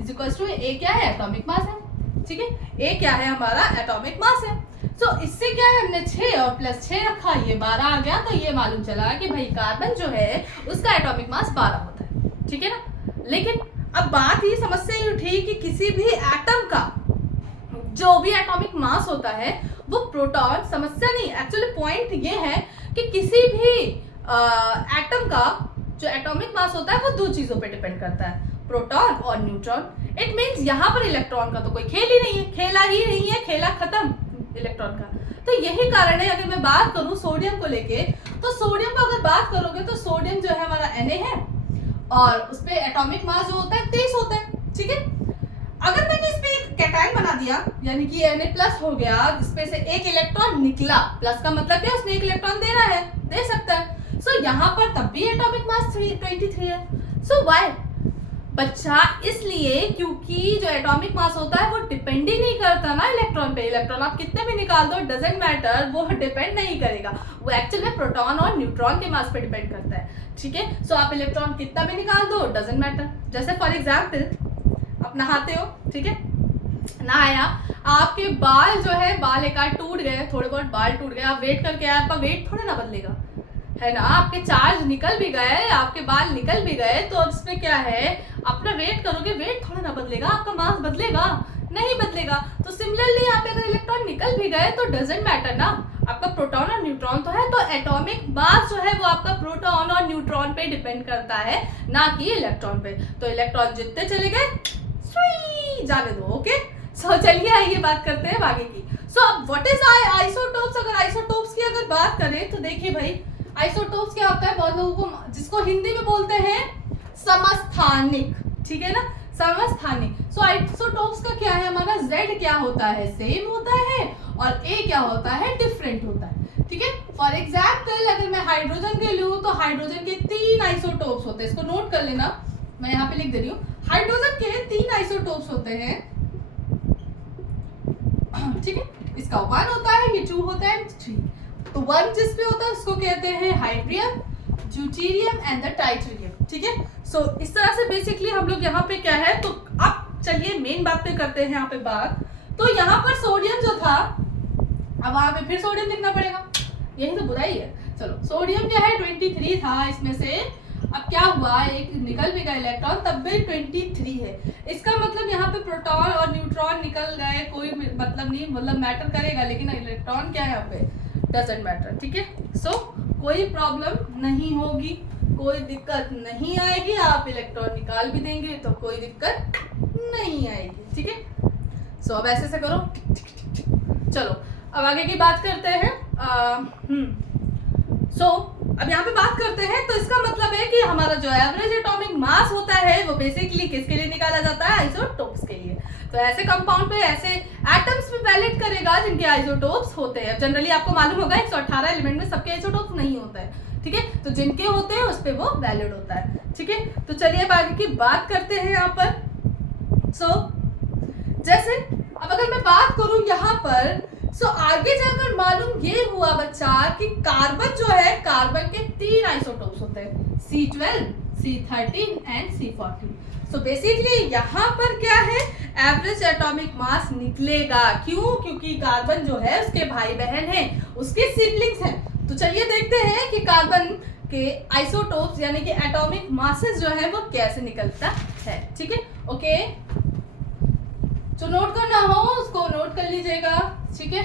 इज इक्वल टू a क्या है, एटॉमिक मास है। ठीक है, a क्या है, हमारा एटॉमिक मास है। सो इससे क्या है, हमने 6 और प्लस 6 रखा, ये 12 आ गया। तो ये मालूम चला कि भाई कार्बन जो है उसका एटॉमिक मास 12 होता है, ठीक है ना। लेकिन अब बात ये समस्या ये उठी कि किसी भी एटम का जो भी एटॉमिक मास होता है वो प्रोटॉन, समस्या नहीं एक्चुअली पॉइंट ये है कि किसी भी एटम का जो एटॉमिक मास होता है वो 2 चीजों पे डिपेंड करता है, प्रोटॉन और न्यूट्रॉन। इट मींस यहाँ पर इलेक्ट्रॉन का तो कोई खेल ही नहीं है, खेला ही नहीं है, खेला खत्म इलेक्ट्रॉन का। तो यही कारण है, अगर मैं बात करूं सोडियम को लेके, तो सोडियम को अगर बात करोगे तो सोडियम जो है हमारा Na है और उस पे एटॉमिक मास जो होता है 23 होता है, ठीक है। अगर मैंने इस पे एक कैटायन बना दिया, यानी कि Na प्लस हो गया, इसपे से एक इलेक्ट्रॉन निकला, प्लस का मतलब क्या, उसने एक इलेक्ट्रॉन दे रहा है, दे सकता है। सो यहाँ पर तब भी एटॉमिक मास 23 है। सो व्हाई बच्चा, इसलिए क्योंकि जो एटॉमिक मास होता है वो डिपेंड ही नहीं करता ना इलेक्ट्रॉन पे। इलेक्ट्रॉन आप कितने भी निकाल दो, डजंट मैटर, वो डिपेंड नहीं करेगा, वो एक्चुअली प्रोटॉन और न्यूट्रॉन के मास पे डिपेंड करता है, ठीक है। सो आप इलेक्ट्रॉन कितना भी निकाल दो, डजंट मैटर। जैसे फॉर एग्जाम्पल आप नहाते हो, ठीक है, नहाया, आपके बाल जो है, बाल एक आध टूट गए, थोड़े बहुत बाल टूट गए, आप वेट करके आए, आपका वेट थोड़ा ना बदलेगा, है ना। आपके चार्ज निकल भी गए, आपके बाल निकल भी गए, तो इसमें क्या है, अपना वेट करोगे, वेट थोड़ा ना बदलेगा, आपका मास बदलेगा, नहीं बदलेगा। तो सिमिलरली यहाँ पे अगर इलेक्ट्रॉन निकल भी गए तो डजंट मैटर ना, आपका प्रोटॉन और न्यूट्रॉन तो है, तो एटॉमिक मास जो है वो आपका प्रोटॉन और न्यूट्रॉन पे डिपेंड करता है, ना कि इलेक्ट्रॉन पे। तो इलेक्ट्रॉन जितने चले गए जाने दो, ओके। सो चलिए आइए बात करते हैं आगे की। सो अब व्हाट इज आइसोटोप्स। अगर आइसोटोप्स की अगर बात करें तो देखिए भाई, आइसोटोप्स क्या होता है, बहुत लोगों को, जिसको हिंदी में बोलते हैं समस्थानिक, ठीक है ना, समस्थानिक। सो आइसोटोप्स का क्या है, हमारा Z क्या होता है, सेम होता है, और A क्या होता है, डिफरेंट होता है, ठीक है। फॉर एग्जाम्पल अगर मैं हाइड्रोजन के लूं तो हाइड्रोजन के 3 आइसोटोप्स होते हैं, इसको नोट कर लेना, मैं यहाँ पे लिख दे रही हूँ। हाइड्रोजन के 3 आइसोटोप्स होते हैं, ठीक है। इसका 1 होता है, ये 2 होता है, 3। तो 1 जिस पे होता है उसको कहते हैं हाइड्रियम, ड्यूटेरियम एंड द ट्राइटेरियम, ठीक है। सो इस तरह से बेसिकली हम लोग यहाँ पे क्या है, तो अब चलिए मेन बात पे करते हैं यहाँ पे बात। तो यहाँ पर सोडियम जो था, अब वहां पे फिर सोडियम लिखना पड़ेगा, यही तो बुराई है। चलो सोडियम क्या है, 23 था, इसमें से अब क्या हुआ, एक निकल भी गया इलेक्ट्रॉन, तब भी 23 है। इसका मतलब यहाँ पे प्रोटॉन और न्यूट्रॉन निकल गए, कोई मतलब नहीं, मतलब मैटर करेगा, लेकिन इलेक्ट्रॉन क्या है यहाँ पे, डजंट मैटर, ठीक है। सो कोई प्रॉब्लम नहीं होगी, कोई दिक्कत नहीं आएगी, आप इलेक्ट्रॉन निकाल भी देंगे तो कोई दिक्कत नहीं आएगी, ठीक है। सो अब ऐसे से करो। चलो अब आगे की बात करते हैं। सो अब यहाँ पे बात करते हैं, तो इसका मतलब है कि हमारा जो एवरेज एटॉमिक मास होता है वो बेसिकली किसके लिए निकाला जाता है, आइसोटोप्स के लिए। तो ऐसे कंपाउंड पे, ऐसे एटम्स पे वैलिड करेगा जिनके आइसोटोप्स होते हैं। जनरली आपको मालूम होगा 118 एलिमेंट में सबके आइसोटोप्स नहीं होता है, ठीक है। तो जिनके होते हैं उस पे वो वैलिड होता है, ठीक है। तो चलिए अब आगे की बात करते हैं यहाँ पर। सो जैसे अब अगर मैं बात करूं यहाँ पर, सो आगे जाकर मालूम ये हुआ बच्चा कि कार्बन जो है, कार्बन के 3 आइसोटोप्स होते हैं, C12, C13 and C14। So basically यहाँ पर क्या है, एवरेज एटॉमिक मास निकलेगा, क्यों, क्योंकि कार्बन जो है उसके भाई बहन हैं, उसके सिबलिंग्स हैं। तो चलिए देखते हैं कि कार्बन के आइसोटोप्स यानी कि एटॉमिक मासेस जो है वो कैसे निकलता है, ठीक है, ओके। जो नोट करना हो उसको नोट कर लीजिएगा, ठीक है।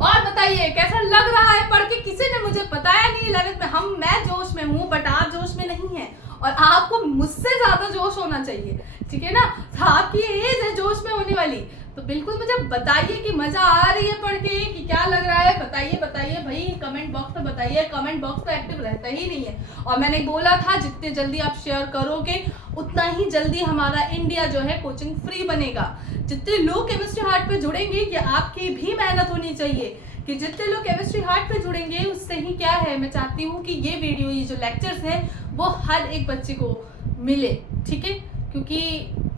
और बताइए कैसा लग रहा है पढ़ के, किसी ने मुझे बताया नहीं, लगे मैं जोश में हूँ बट आप जोश में नहीं है, और आपको मुझसे ज्यादा जोश होना चाहिए, ठीक है ना। आपकी एज है जोश में होने वाली, तो बिल्कुल मुझे बताइए कि मजा आ रही है पढ़ के, कि क्या लग रहा है, बताइए बताइए भाई, कमेंट बॉक्स में बताइए। कमेंट बॉक्स तो एक्टिव रहता ही नहीं है, और मैंने बोला था जितने जल्दी आप शेयर करोगे उतना ही जल्दी हमारा इंडिया जो है कोचिंग फ्री बनेगा। जितने लोग केमिस्ट्री हार्ट पे जुड़ेंगे, ये आपकी भी मेहनत होनी चाहिए कि जितने लोग केमिस्ट्री हार्ट पे जुड़ेंगे उससे ही क्या है, मैं चाहती हूँ कि ये वीडियो, ये जो लेक्चर्स हैं वो हर एक बच्चे को मिले, ठीक है। क्योंकि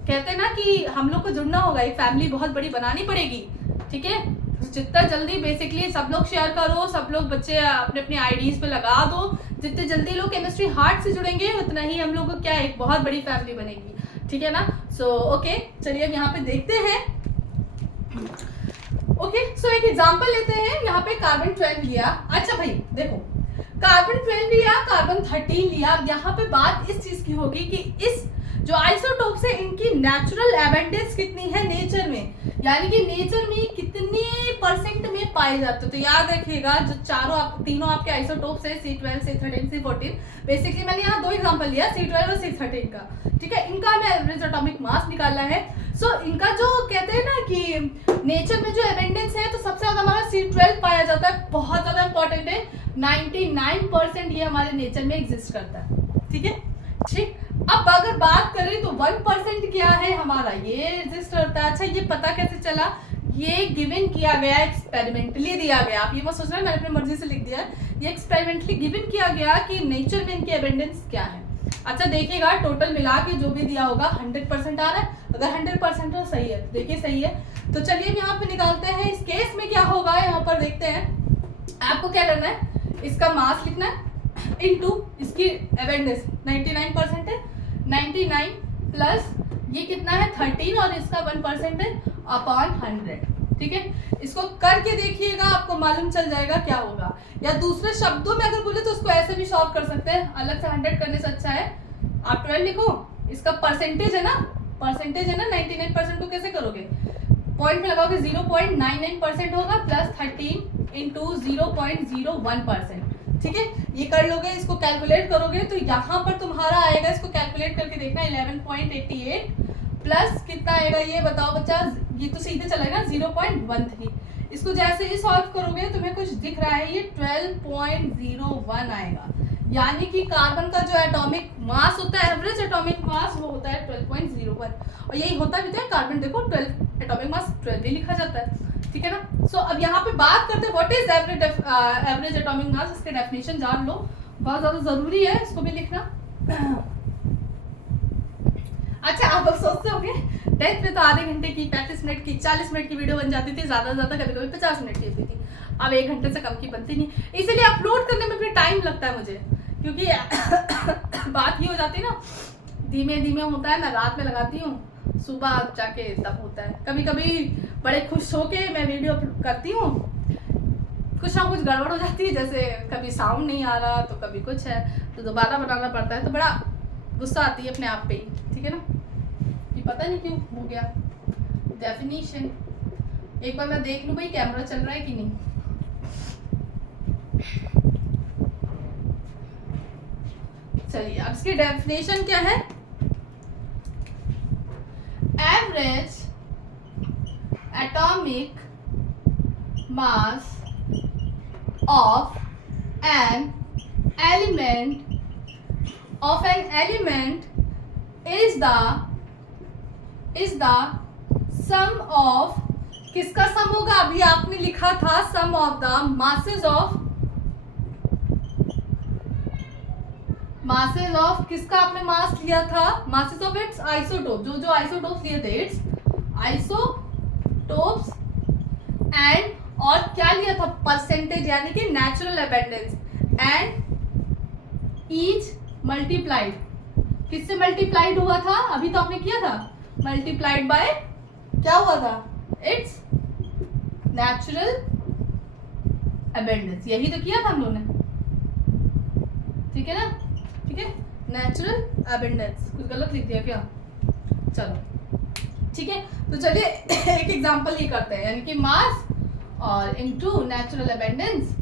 कहते हैं ना कि हम लोग को जुड़ना होगा, एक फैमिली बहुत बड़ी बनानी पड़ेगी, ठीक है। जितना जल्दी बेसिकली सब लोग शेयर करो, सब लोग बच्चे अपने अपने आईडीज पे लगा दो, जितने जल्दी लोग केमिस्ट्री हार्ट से जुड़ेंगे उतना ही हम लोग को क्या एक बहुत बड़ी फैमिली बनेगी, ठीक है ना। सो ओके, चलिए अब यहाँ पे देखते हैं। ओके, सो एक एग्जांपल लेते हैं। यहाँ पे कार्बन 12 लिया। अच्छा भाई देखो, कार्बन 12 लिया, कार्बन 13 लिया। यहाँ पे बात इस चीज की होगी कि इस जो आइसोटोप्स है इनकी नेचुरल एबंडेंस कितनी है नेचर में, यानी कि नेचर में कितने परसेंट में पाए जाते हैं। तो याद रखिएगा जो तीनों आपके आइसोटोप्स है C12, C13, C14, बेसिकली मैंने यहाँ 2 एग्जांपल लिया C12 और C13 का, ठीक है। इनका हमें एवरेज एटॉमिक मास निकालना है। सो इनका जो कहते हैं ना कि नेचर में जो एबंडेंस है, तो सबसे ज्यादा हमारा C12 पाया जाता है, बहुत ज्यादा इंपॉर्टेंट है। 99% ये हमारे नेचर में एग्जिस्ट करता है, ठीक है। ठीक, अब अगर बात करें तो 1% क्या है हमारा, ये एग्जिस्ट करता है। अच्छा, ये पता कैसे चला? ये गिवन किया गया, एक्सपेरिमेंटली दिया गया। आप ये मत सोचना मैंने अपनी मर्जी से लिख दिया, ये एक्सपेरिमेंटली गिवन किया गया कि नेचर में इनकी एबंडेंस क्या है। अच्छा देखिएगा, टोटल मिला के जो भी दिया होगा 100% आ रहा है। अगर 100% तो सही है, देखिए सही है। तो चलिए यहाँ पे निकालते हैं। इस केस में क्या होगा यहाँ पर देखते हैं। आपको क्या करना है, इसका मास लिखना है इनटू इसकी एबंडेंस 99% है। 99 प्लस ये कितना है 13 और इसका 1% है अपॉन 100, ठीक है। इसको करके देखिएगा, आपको मालूम चल जाएगा क्या होगा। या दूसरे शब्दों में अगर बोले तो उसको ऐसे भी सॉल्व कर सकते हैं, अलग से 100 करने से अच्छा है आप 12 लिखो। इसका परसेंटेज है ना, 99% को कैसे करोगे, पॉइंट में लगाओगे 0.99% होगा प्लस 13 इंटू 0.01%, ठीक है। ये कर लोगे, इसको कैलकुलेट करोगे तो यहाँ पर तुम्हारा आएगा, इसको कैलकुलेट करके देखना 11.88 प्लस कितना आएगा ये बताओ बच्चा। ये तो सीधे चलेगा 0.13। इसको जैसे ही सॉल्व करोगे तुम्हें कुछ दिख रहा है, ये 12.01 आएगा। यानी कि कार्बन का जो एटॉमिक मास होता है, एवरेज एटॉमिक मास, वो होता है 12.01। और यही होता भी है, कार्बन देखो 12 एटॉमिक मास 12 ही लिखा जाता है, ठीक है ना। सो अब यहाँ पे बात करते हैं what is average atomic mass. इसके डेफिनेशन जान लो, बहुत ज्यादा जरूरी है इसको भी लिखना। अच्छा, आप अब सोचते होंगे 10th में तो आधे घंटे की, 35 मिनट की, 40 मिनट की वीडियो बन जाती थी, ज्यादा ज्यादा कभी कभी 50 मिनट की होती थी। अब 1 घंटे से कम की बनती नहीं, इसीलिए अपलोड करने में भी टाइम लगता है मुझे, क्योंकि बात ये हो जाती है ना, धीमे धीमे होता है। मैं रात में लगाती हूँ, सुबह जाके तब होता है। कभी कभी बड़े खुश होके मैं वीडियो करती हूँ, कुछ ना कुछ गड़बड़ हो जाती है, जैसे कभी साउंड नहीं आ रहा तो कभी कुछ है, तो दोबारा बनाना पड़ता है, तो बड़ा गुस्सा आती है अपने आप पे ही, ठीक है ना। ये पता नहीं क्यों हो गया डेफिनेशन। एक बार मैं देख लूँ भाई कैमरा चल रहा है कि नहीं। चलिए, अब इसकी डेफिनेशन क्या है। Average atomic mass of an element is the sum of, किसका सम होगा, अभी आपने लिखा था sum of the masses of किसका आपने मास लिया था, masses of its isotope, जो आइसोटोप्स लिए थे, इट्स आइसोटोप्स एंड, और क्या लिया था परसेंटेज, यानी कि natural abundance, and each multiplied, किससे मल्टीप्लाइड हुआ था, अभी तो आपने किया था, मल्टीप्लाइड बाय क्या हुआ था, इट्स नेचुरल एबंडेंस, यही तो किया था हम लोगों ने, ठीक है ना, ठीक है। नेचुरल एबंडेंस, कुछ गलत लिख दिया क्या, चलो ठीक है। तो चलिए एक एग्जांपल ही करते हैं, यानी कि मास और इनटू नेचुरल एबंडेंस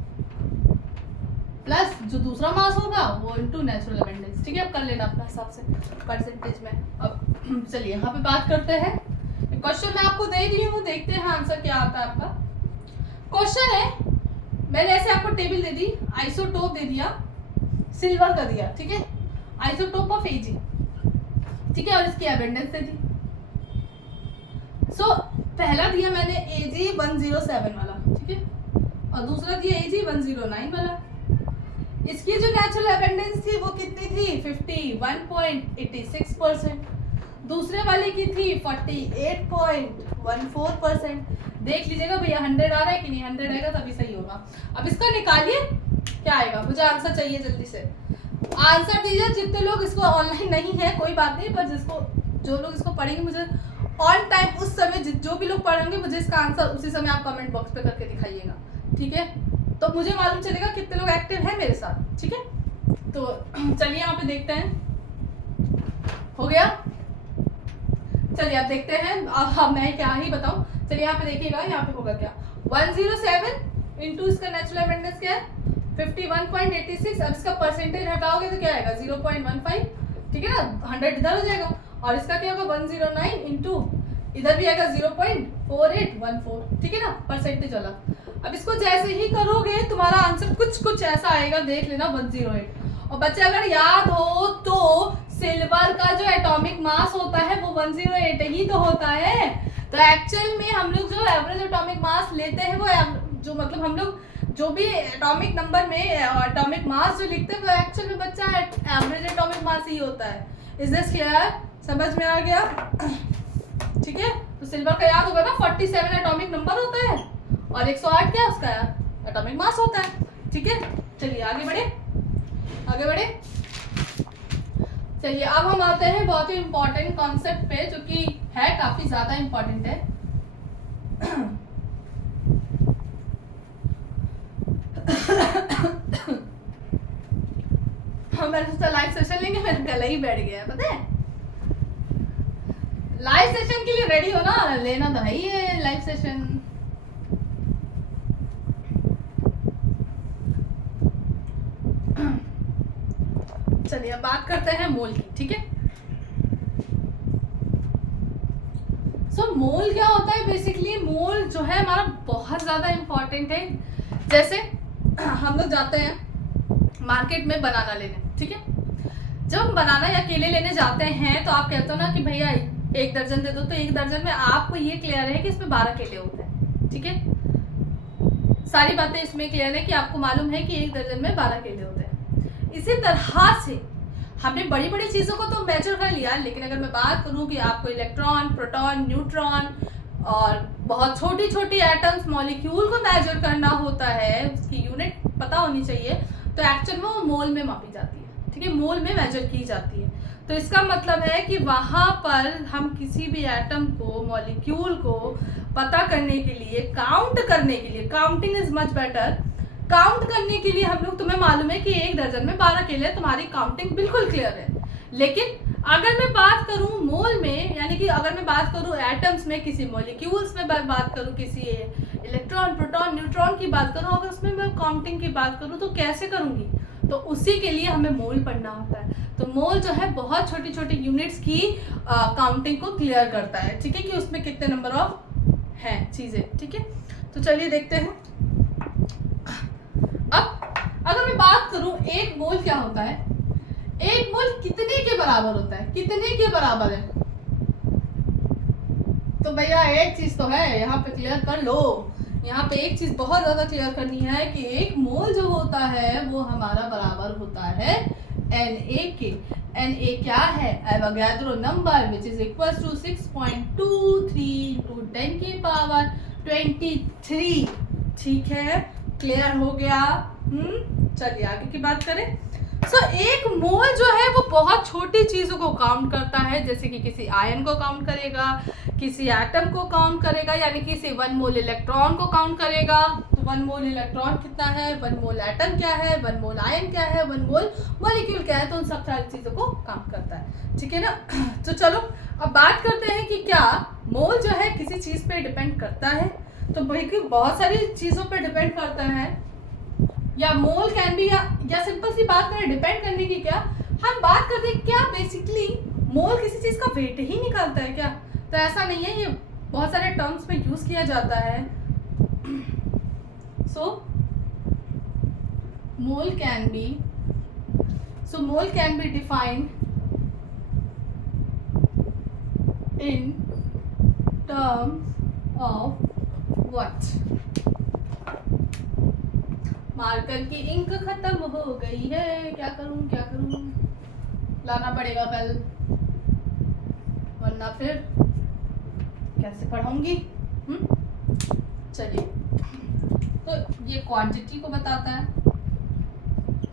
प्लस जो दूसरा मास होगा वो इनटू नेचुरल एबंडेंस, ठीक है। अब कर लेना अपने हिसाब से परसेंटेज में। अब चलिए यहाँ पे बात करते हैं। क्वेश्चन मैं आपको दे रही हूँ, देखते हैं आंसर क्या आता है आपका। क्वेश्चन है, मैंने ऐसे आपको टेबल दे दी, आइसोटोप दे दिया, सिल्वर का दिया, ठीक है, आइसोटोप ऑफ Ag, ठीक है, और इसकी एबंडेंस दे दी। सो पहला दिया मैंने Ag107 वाला, ठीक है, और दूसरा दिया Ag109 वाला। इसकी जो नेचुरल एबंडेंस थी वो कितनी थी, 51.86%। दूसरे वाले की थी 48.14%। देख लीजिएगा भैया 100 आ रहा है कि नहीं, 100 आएगा तभी सही होगा। अब इसका निकालिए क्या आएगा, मुझे आंसर चाहिए, जल्दी से आंसर दीजिए। जितने लोग इसको ऑनलाइन नहीं है कोई बात नहीं, पर जो लोग इसको पढ़ेंगे मुझे ऑन टाइम उस समय जो भी लोग पढ़ेंगे मुझे इसका आंसर उसी समय आप कमेंट बॉक्स पे करके दिखाइएगा, ठीक है। तो मुझे मालूम चलेगा कितने लोग एक्टिव हैं मेरे साथ, ठीक है। तो चलिए यहाँ पे देखते हैं, हो गया। चलिए आप देखते हैं, अब मैं क्या ही बताऊं। चलिए यहाँ पे देखिएगा, यहाँ पे होगा क्या 107 इंटू इसका नेचुरल अटेंडेंस क्या है 51.86। अब इसका परसेंटेज हटाओगे तो क्या आएगा 0.15, ठीक है ना, 100 इधर हो जाएगा। और इसका क्या होगा 109 इंटू इधर भी आएगा 0.4814, ठीक है ना, परसेंटेज वाला। अब इसको जैसे ही करोगे तुम्हारा आंसर कुछ ऐसा आएगा, देख लेना 108। और बच्चे अगर याद हो तो सिल्वर का जो एटॉमिक मास होता है वो 108 ही तो होता है। तो एक्चुअल में हम लोग जो एवरेज एटॉमिक मास लेते हैं वो जो मतलब हम लोग जो भी एटॉमिक नंबर में एटॉमिक मास जो लिखते हैं वो एक्चुअल में बच्चा एवरेज एटॉमिक मास ही होता है। Is this clear? समझ में आ गया? ठीक है। तो सिल्वर का याद होगा ना 47 एटॉमिक नंबर होता है और 108 क्या उसका एटॉमिक मास होता है, ठीक है। चलिए आगे बढ़े। चलिए अब हम आते हैं बहुत ही इंपॉर्टेंट कॉन्सेप्ट पे, जो कि है काफी ज्यादा इंपॉर्टेंट है। मैंने सोचा लाइव सेशन लेंगे, मेरा गला ही बैठ गया, पता है। लाइव सेशन के लिए रेडी हो ना, लेना तो है ही है लाइव सेशन। चलिए अब बात करते हैं मोल की, ठीक है। मोल क्या होता है? बेसिकली मोल जो है हमारा बहुत ज्यादा इंपॉर्टेंट है। जैसे हम लोग जाते हैं मार्केट में बनाना लेने, ठीक है। जब हम बनाना या केले लेने जाते हैं तो आप कहते हो ना कि भैया 1 दर्जन दे दो, तो 1 दर्जन में आपको ये क्लियर है कि इसमें 12 केले होते हैं, ठीक है। सारी बातें इसमें क्लियर है कि आपको मालूम है कि 1 दर्जन में 12 केले होते हैं। इसी तरह से हमने बड़ी बड़ी चीज़ों को तो मेजर कर लिया, लेकिन अगर मैं बात करूं कि आपको इलेक्ट्रॉन, प्रोटॉन, न्यूट्रॉन और बहुत छोटी छोटी एटम्स, मॉलिक्यूल को मेजर करना होता है, उसकी यूनिट पता होनी चाहिए, तो एक्चुअल में वो मोल में मापी जाती है, ठीक है, मोल में मेजर की जाती है। तो इसका मतलब है कि वहाँ पर हम किसी भी एटम को, मॉलिक्यूल को पता करने के लिए, काउंट करने के लिए, counting is much better, count करने के लिए हम लोग, तुम्हें मालूम है कि 1 दर्जन में 12 केले, तुम्हारी काउंटिंग बिल्कुल क्लियर है। लेकिन अगर मैं बात करूं मोल में, यानी कि अगर मैं बात करूं एटम्स में, किसी मॉलिक्यूल्स में बात करूं, किसी इलेक्ट्रॉन, प्रोटॉन, न्यूट्रॉन की बात करूं, अगर उसमें मैं काउंटिंग की बात करूं तो कैसे करूंगी? तो उसी के लिए हमें मोल पढ़ना होता है। तो मोल जो है बहुत छोटी छोटी यूनिट्स की काउंटिंग को क्लियर करता है, ठीक है, कि उसमें कितने नंबर ऑफ हैं चीजें, ठीक है। तो चलिए देखते हैं। अब अगर मैं बात करूं 1 मोल क्या होता है, 1 मोल कितने के बराबर होता है, कितने के बराबर है? तो भैया एक चीज तो है, यहाँ पे क्लियर कर लो। यहाँ पे एक चीज बहुत ज्यादा क्लियर करनी है कि 1 मोल जो होता है वो हमारा बराबर होता है Na के। Na क्या है? Avogadro number which is equal to 6.23 × 10⁻23, ठीक है। क्लियर हो गया? चलिए आगे की बात करें। सो 1 मोल जो है वो बहुत छोटी चीजों को काउंट करता है, जैसे कि किसी आयन को काउंट करेगा, किसी एटम को काउंट करेगा, यानी किसी 1 मोल इलेक्ट्रॉन को काउंट करेगा। तो 1 मोल इलेक्ट्रॉन कितना है, 1 मोल एटम क्या है, 1 मोल आयन क्या है, 1 मोल मॉलिक्यूल क्या है, तो उन सब सारी चीजों को काउंट करता है, ठीक है ना। तो चलो अब बात करते हैं कि क्या मोल जो है किसी चीज पे डिपेंड करता है। तो भाई बहुत सारी चीजों पे डिपेंड करता है, या मोल कैन बी, या सिंपल सी बात करें डिपेंड करने की, क्या हम बात करते हैं क्या बेसिकली मोल किसी चीज का वेट ही निकालता है क्या? तो ऐसा नहीं है, ये बहुत सारे टर्म्स में यूज किया जाता है। So mole can be defined in terms of what? Marker की इंक खत्म हो गई है, क्या करूं, लाना पड़ेगा कल, वरना फिर कैसे पढ़ाऊंगी। चलिए, तो ये क्वांटिटी को बताता है,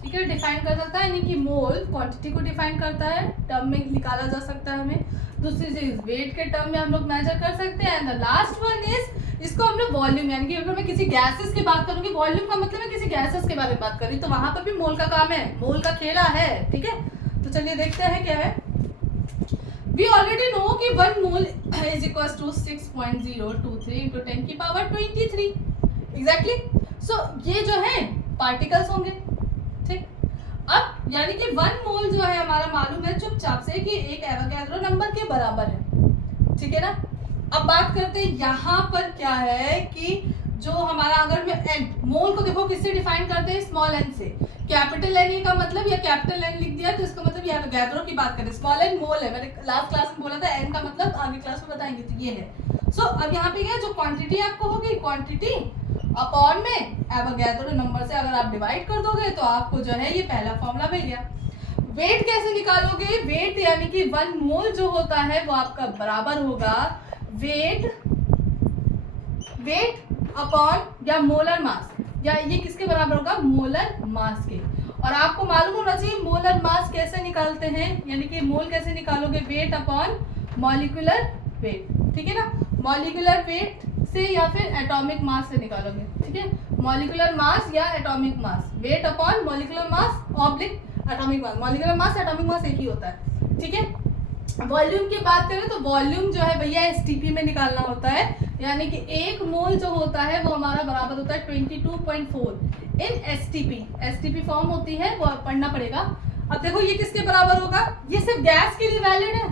ठीक है, डिफाइन कर सकता है, यानी कि मोल क्वांटिटी को डिफाइन करता है, टर्म में निकाला जा सकता है हमें। दूसरी चीज वेट के टर्म में हम लोग मेजर कर सकते हैं। And the last one is, इसको हम लोग वॉल्यूम, यानी कि अगर मैं किसी गैसेस की बात करूंगी, वॉल्यूम का मतलब मैं किसी गैसेस के बारे में बात कर रही, तो वहां पर भी मोल का काम है, मोल का खेला है। ठीक है, तो चलिए देखते हैं क्या है। We already know कि 1 mole is equals to 6.023 into 10 की पावर 23। Exactly. So ये जो है पार्टिकल्स होंगे। ठीक, अब यानी कि 1 मोल जो है हमारा मालूम है चुपचाप से कि एक एवोगैड्रो नंबर के बराबर है। ठीक है ना। अब बात करते हैं यहाँ पर क्या है कि जो हमारा, अगर मैं एन मोल को देखो किससे डिफाइन करते हैं, स्मॉल एन से। कैपिटल एन का मतलब, या कैपिटल एन लिख दिया तो इसका मतलब ये एवोगैड्रो की बात करें, स्मॉल एन मोल है। मैंने लास्ट क्लास में बोला था एन का मतलब आगे क्लास में बताएंगे, तो ये है। सो अब यहाँ पे क्या, जो क्वांटिटी आपको होगी, क्वांटिटी अपॉन में एवोगैड्रो नंबर से अगर आप डिवाइड कर दोगे तो आपको जो है ये पहला फॉर्मूला मिल गया। वेट कैसे निकालोगे, वेट यानी कि 1 मोल जो होता है वो आपका बराबर होगा वेट अपॉन या मोलर मास, या ये किसके बराबर होगा, मोलर मास के। और आपको मालूम होना चाहिए मोलर मास कैसे निकालते हैं, यानी कि मोल कैसे निकालोगे, वेट अपॉन मॉलिक्यूलर वेट। ठीक है ना, मॉलिक्यूलर वेट से या फिर एटॉमिक मास से निकालोगे। ठीक है, मॉलिक्यूलर मास या atomic mass, weight upon molecular mass oblique atomic mass. Molecular mass atomic mass एक ही होता है। ठीक है, वॉल्यूम की बात करें तो वॉल्यूम जो है भैया एसटीपी में निकालना होता है, यानी कि 1 मोल जो होता है वो हमारा बराबर होता है 22.4 इन एसटीपी। एसटीपी फॉर्म होती है, वो पढ़ना पड़ेगा। अब देखो ये किसके बराबर होगा, ये सिर्फ गैस के लिए वैलिड है,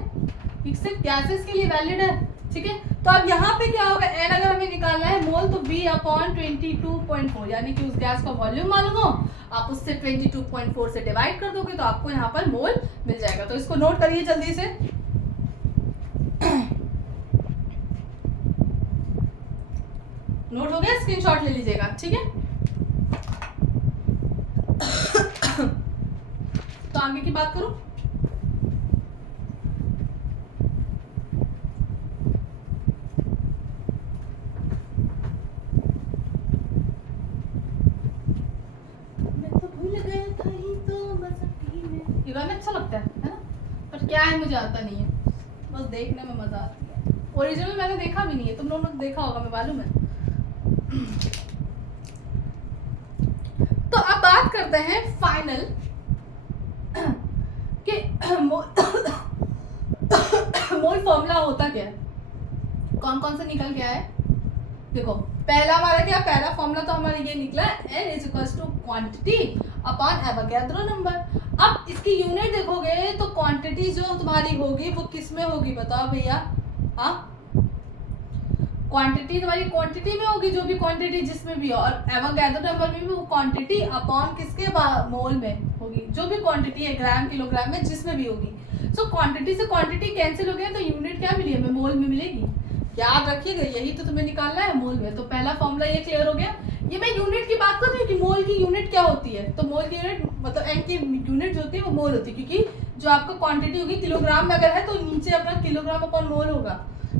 ये सिर्फ गैसेस के लिए वैलिड है। ठीक है, तो अब यहाँ पे क्या होगा, एन अगर हमें निकालना है मोल तो V अपॉन 22.4, यानी कि उस गैस का वॉल्यूम मालूम हो, आप उससे 22.4 से डिवाइड कर दोगे तो आपको यहाँ पर मोल मिल जाएगा। तो इसको नोट करिए जल्दी से। नोट हो गया, स्क्रीनशॉट ले लीजिएगा। ठीक है, तो आगे की बात करूं, गाना अच्छा लगता है ना, पर क्या है मुझे आता नहीं है, बस देखने में मजा आती है। ओरिजिनल मैंने देखा भी नहीं है, तुम लोगों ने देखा होगा, मैं मालूम है। तो अब बात करते हैं फाइनल कि मोल फॉर्मूला होता क्या है, कौन कौन से निकल गया है। देखो पहला हमारा क्या, पहला फॉर्मूला तो हमारा ये निकला, n is equals to quantity upon Avogadro number. अब इसकी यूनिट देखोगे तो क्वांटिटी जो तुम्हारी होगी वो किस में होगी, बताओ भैया। हाँ, क्वांटिटी तुम्हारी क्वांटिटी में होगी, जो भी क्वांटिटी जिसमें भी, और एवोगैड्रो नंबर में भी वो क्वांटिटी अपॉन किसके मोल में होगी, जो भी क्वांटिटी है ग्राम किलोग्राम में जिसमें भी होगी। सो क्वांटिटी से क्वांटिटी कैंसिल हो गया तो यूनिट क्या मिली हमें, मोल में मिलेगी। याद रखिएगा, यही तो तुम्हें निकालना है मोल में। तो पहला फॉर्मूला ये क्लियर हो गया। ये मैं यूनिट की बात कर रही हूँ कि मोल की यूनिट क्या होती है, तो मोल की यूनिट मतलब एन की यूनिट जो होती है वो मोल होती है, क्योंकि जो आपका क्वांटिटी होगी किलोग्राम में अगर है तो नीचे अपना किलोग्राम अपॉन मोल होगा।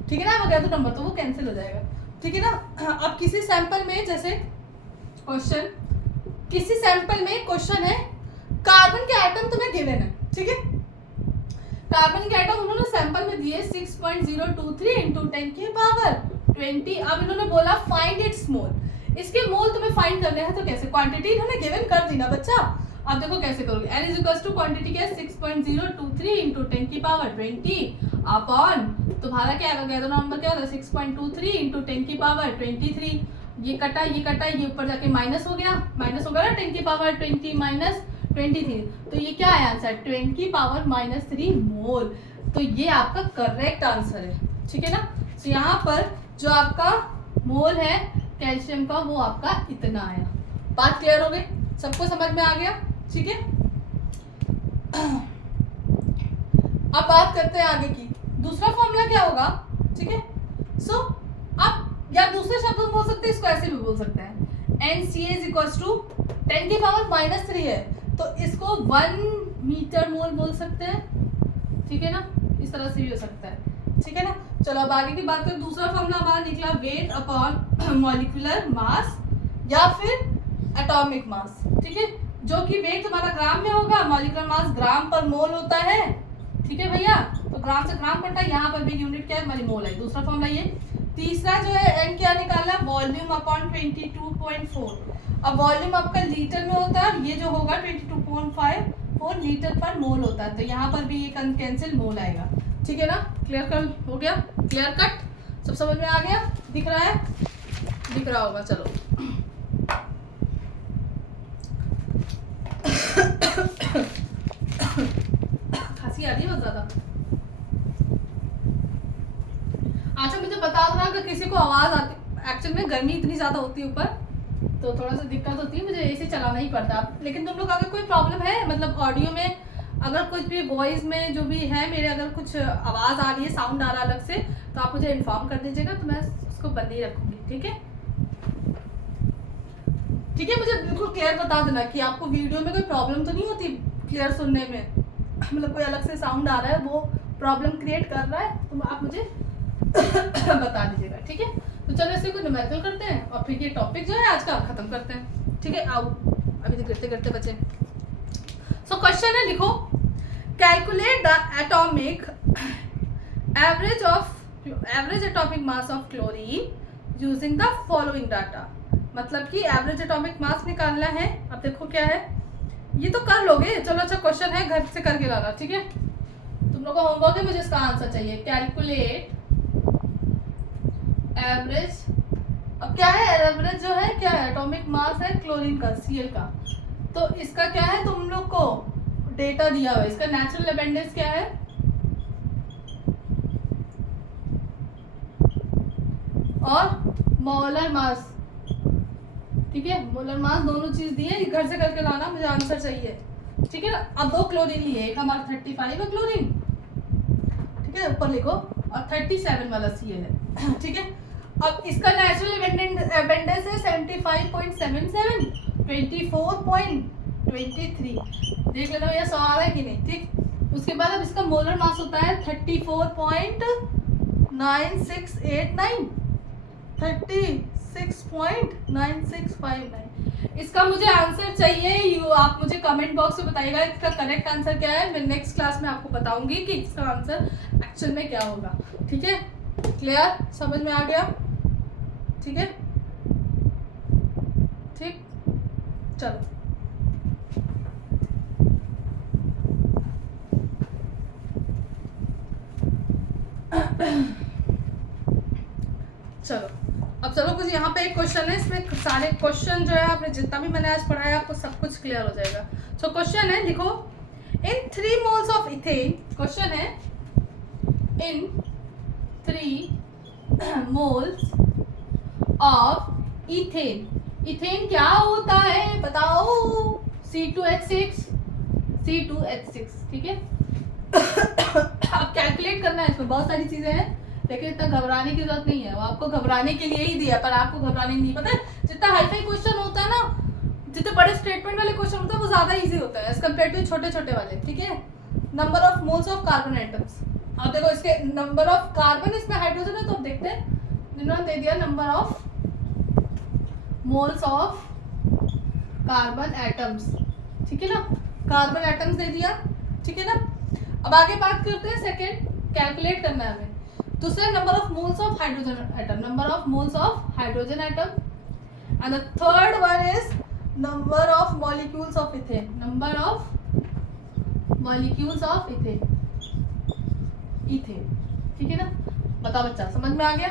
ठीक है ना, वगैरह तो नंबर तो वो कैंसिल हो जाएगा। ठीक है ना। अब किसी सैंपल में, जैसे क्वेश्चन, किसी सैंपल में क्वेश्चन है कार्बन के एटम तुम्हें गिवन है। ठीक है, कार्बन के एटम उन्होंने सैंपल में दिए 6.023 इंटू 10 की पावर 20। अब इन्होंने बोला फाइंड इट्स मोल, इसके मोल तुम्हें फाइंड करने हैं। तो कैसे, क्वांटिटी इन्होंने गिवन कर दी ना बच्चा। अब देखो कैसे करोगे, n is equals to quantity क्या है 6.023 इंटू 10 की पावर 20 अपॉन तुम्हारा क्या है, नंबर क्या होता है 6.23 इंटू 10 की पावर 23। ये कटा ये कटा, ये ऊपर जाके माइनस हो गया, माइनस हो गया ना 10 की पावर 20 माइनस 23, तो ये क्या है आंसर 10 की पावर -3 मोल। तो ये आपका करेक्ट आंसर है। ठीक है ना। तो यहाँ पर जो आपका मोल है कैल्शियम का वो आपका इतना आया। बात क्लियर हो गई, सबको समझ में आ गया। ठीक है, अब बात करते हैं आगे की। दूसरा फॉर्मूला क्या होगा, ठीक है। सो अब या दूसरे शब्द में बोल सकते हैं, इसको ऐसे भी बोल सकते हैं, NCA इज इक्वल्स टू 10 की पावर -3 है तो इसको 1 मीटर मोल बोल सकते हैं। ठीक है ना, इस तरह से भी हो सकता है। ठीक है ना। चलो अब आगे की बात करें। दूसरा फॉर्मूला हमारा निकला वेट अपॉन मॉलिक्यूलर मास या फिर एटॉमिक मास। ठीक है, जो कि वेट तुम्हारा ग्राम में होगा, मॉलिक्यूलर मास ग्राम पर मोल होता है, ठीक है भैया। तो ग्राम से ग्राम करता है, यहाँ पर भी यूनिट क्या है हमारी मोल है, दूसरा फॉर्मूला ये। तीसरा जो है एन क्या निकालना, वॉल्यूम अपॉन 22.4। अब वॉल्यूम आपका लीटर में होता है, ये जो होगा 22.54 लीटर पर मोल होता है, तो यहाँ पर भी ये कैंसिल मोल आएगा, ठीक है ना। क्लियर कर हो गया, क्लियर कट, सब समझ में आ गया, दिख रहा है, दिख रहा होगा। चलो खांसी आ रही है बहुत ज्यादा। अच्छा मुझे बता दो ना अगर किसी को आवाज आती, एक्चुअल में गर्मी इतनी ज्यादा होती है ऊपर, तो थोड़ा सा दिक्कत होती है, मुझे एसी चलाना ही पड़ता है। लेकिन तुम लोग अगर कोई प्रॉब्लम है, मतलब ऑडियो में अगर कुछ भी वॉइस में जो भी है मेरे, अगर कुछ आवाज आ रही है, साउंड आ रहा है अलग से, तो आप मुझे इन्फॉर्म कर दीजिएगा, तो मैं उसको बंद ही रखूंगी, ठीक है। ठीक है, मुझे बिल्कुल क्लियर बता देना कि आपको वीडियो में कोई प्रॉब्लम तो नहीं होती क्लियर सुनने में, मतलब कोई अलग से साउंड आ रहा है वो प्रॉब्लम क्रिएट कर रहा है, तो आप मुझे बता दीजिएगा, ठीक है। तो चलो इसे को न्यूमेरिकल करते हैं और फिर ये टॉपिक जो है आज का खत्म करते हैं, ठीक है। आओ अभी तक गिरते गिरते बचे। सो क्वेश्चन है, लिखो, calculate the atomic average atomic mass of chlorine using the following data. मतलब कि एवरेज एटॉमिक मास निकालना है। अब देखो क्या है, ये तो कर लोगे, चलो अच्छा क्वेश्चन है, घर से करके लाना, ठीक है। तुम लोग का होमवर्क है, मुझे इसका आंसर चाहिए। कैलकुलेट एवरेज, अब क्या है एवरेज जो है, क्या है एटॉमिक मास है क्लोरीन का, Cl का, तो इसका क्या है तुम लोग को डेटा दिया हुआ है, इसका नेचुरल अबेंडेंस क्या है, और मोलर मास, ठीक है। मोलर मास दोनों चीज दी है, घर से करके लाना, मुझे आंसर चाहिए, ठीक है ना। अब दो क्लोरीन लिए, एक हमारा 35 है क्लोरीन, ठीक है, ऊपर लिखो, और 37 वाला Cl है, ठीक है। अब इसका नेचुरल अबेंडेंस है 75.77, 24.23, देख लेना भैया सवाल है कि नहीं, ठीक। उसके बाद अब इसका मोलर मास होता है 34.9689, 36.9659। इसका मुझे आंसर चाहिए, आप मुझे कमेंट बॉक्स में बताइएगा इसका करेक्ट आंसर क्या है। मैं नेक्स्ट क्लास में आपको बताऊंगी कि इसका आंसर एक्चुअल में क्या होगा, ठीक है। क्लियर, समझ में आ गया, ठीक है, ठीक। चलो चलो अब चलो कुछ यहाँ पे एक क्वेश्चन है, इसमें सारे क्वेश्चन जो है आपने जितना भी मैंने आज पढ़ाया आपको सब कुछ क्लियर हो जाएगा। सो क्वेश्चन है, लिखो, इन 3 मोल्स ऑफ इथेन, क्वेश्चन है, इन 3 मोल्स ऑफ इथेन, इथेन क्या होता है बताओ, C2H6, ठीक है। अब कैलकुलेट करना है, इसमें बहुत सारी चीजें हैं, लेकिन इतना घबराने की जरूरत नहीं है, वो आपको घबराने के लिए ही दिया, पर आपको घबराने नहीं, पता है जितना हाईफाई क्वेश्चन होता है ना, जितने बड़े स्टेटमेंट वाले क्वेश्चन होते हैं वो ज्यादा इजी होता है एज कम्पेयर टू छोटे छोटे वाले, ठीक है। Number of moles of carbon atoms, अब देखो इसके नंबर ऑफ कार्बन, इसमें हाइड्रोजन है, तो अब देखते हैं, जिन्होंने दे दिया number of moles of carbon atoms, ठीक है ना, कार्बन एटम्स दे दिया, ठीक है ना। अब आगे बात करते हैं, सेकंड कैलकुलेट करना है हमें, दूसरा number of moles of hydrogen atom, number of moles of hydrogen atom, and the third one is number of molecules of ethane, number of molecules of ethane, ठीक है ना। बताओ बच्चा, समझ में आ गया,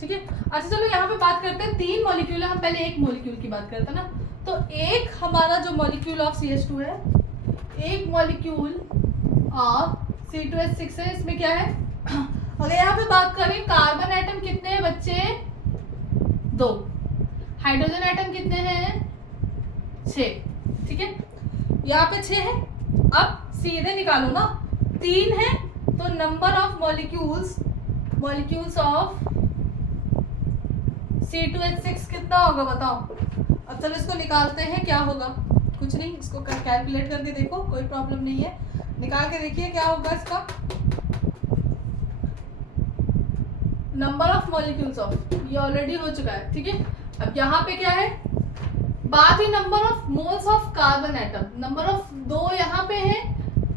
ठीक है। अच्छा चलो यहाँ पे बात करते हैं, 3 मॉलिक्यूल है, हम पहले एक मॉलिक्यूल की बात करते हैं ना, तो एक हमारा जो मॉलिक्यूल ऑफ CH2 है, एक मॉलिक्यूल ऑफ C2H6 है, इसमें क्या है, अगर यहाँ पे बात करें कार्बन एटम कितने हैं बच्चे, 2, हाइड्रोजन एटम कितने हैं, 6, ठीक है, यहाँ पे 6 है। अब सीधे निकालो ना, 3 है, तो number of molecules of C2H6 कितना होगा बताओ। अब चलो इसको निकालते हैं, क्या होगा, कुछ नहीं, इसको कैलकुलेट करके देखो, कोई प्रॉब्लम नहीं है, निकाल के देखिए क्या होगा इसका, नंबर ऑफ मॉलिक्यूल्स ऑफ, ये ऑलरेडी हो चुका है, ठीक है। अब यहाँ पे क्या है, बात ही number of moles of carbon atom, number of 2 यहाँ पे है,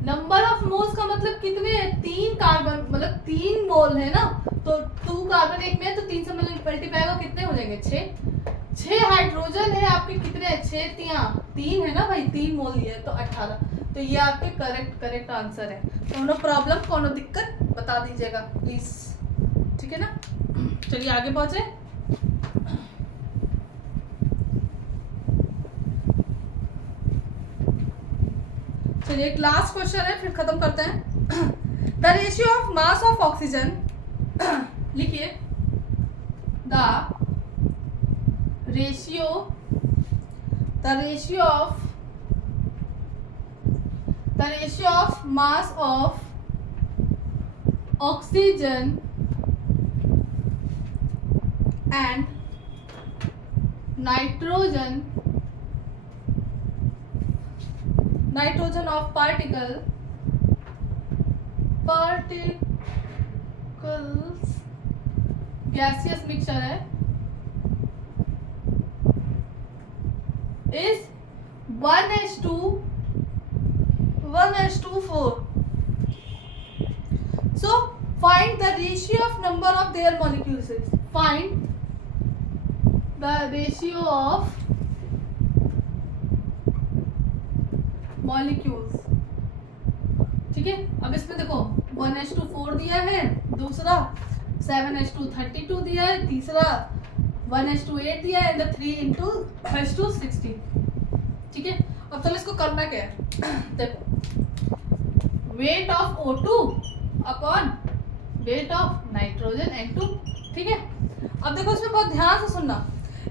नंबर ऑफ मोल्स का मतलब कितने हैं, 3 कार्बन मतलब 3 मोल है ना, तो 2 कार्बन एक में है तो 3 से मल्टीप्लाई होगा, कितने हो जाएंगे 6 हाइड्रोजन है आपके, कितने हैं 6 3 है ना भाई, 3 मोल लिए तो 18, तो ये आपके करेक्ट आंसर है। कोनो प्रॉब्लम कोनो दिक्कत बता दीजिएगा प्लीज, ठीक है ना। चलिए आगे पहुंचे। चलिए एक लास्ट क्वेश्चन है फिर खत्म करते हैं। The ratio of mass of oxygen, लिखिए the ratio of mass of oxygen and nitrogen of particles gaseous mixture है is 1:4. So find the ratio of number of their molecules. Find the ratio of molecules. ठीक है, अब इसमें देखो 1:4 दिया है, दूसरा 7:32 दिया है, तीसरा 1:8 दिया है, 3:16. ठीक है, अब चलो इसको करना क्या है। देखो weight of O2 upon weight of nitrogen N2, ठीक है। अब देखो इसमें बहुत ध्यान से सुनना,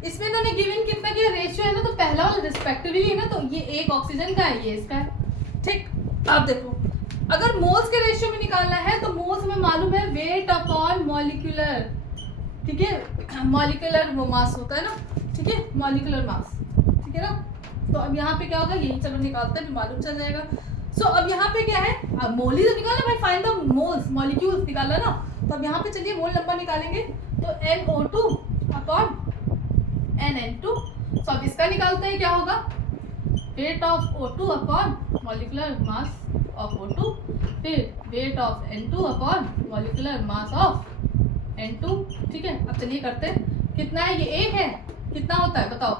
इसमें इन्होंने गिवन कितना किया रेशियो है ना, तो पहला वाला रिस्पेक्टिवली है ना, तो ये एक ऑक्सीजन का है, ये इसका है, ठीक। अब देखो अगर मोल्स के रेशियो में निकालना है तो मोल्स में मालूम है वेट अपॉन मॉलिक्यूलर, ठीक है, मॉलिक्यूलर वो मास होता है ना, ठीक है, मॉलिक्यूलर मास, ठीक है ना। तो अब यहाँ पे क्या होगा, यही चलो निकालते हैं, मालूम चल जाएगा। सो अब यहाँ पे क्या है, अब मोल ही तो निकालना भाई, फाइंड द मोल्स, मॉलिक्यूल्स निकालना ना, तो अब यहाँ पे चलिए मोल नंबर निकालेंगे, तो NO2 अपॉन NN2। सो अब इसका निकालते हैं, क्या होगा, weight of O2 upon molecular mass of O2, फिर weight of N2 upon molecular mass of N2, ठीक है। अब चलिए करते हैं, कितना है, ये 1 है, कितना होता है बताओ,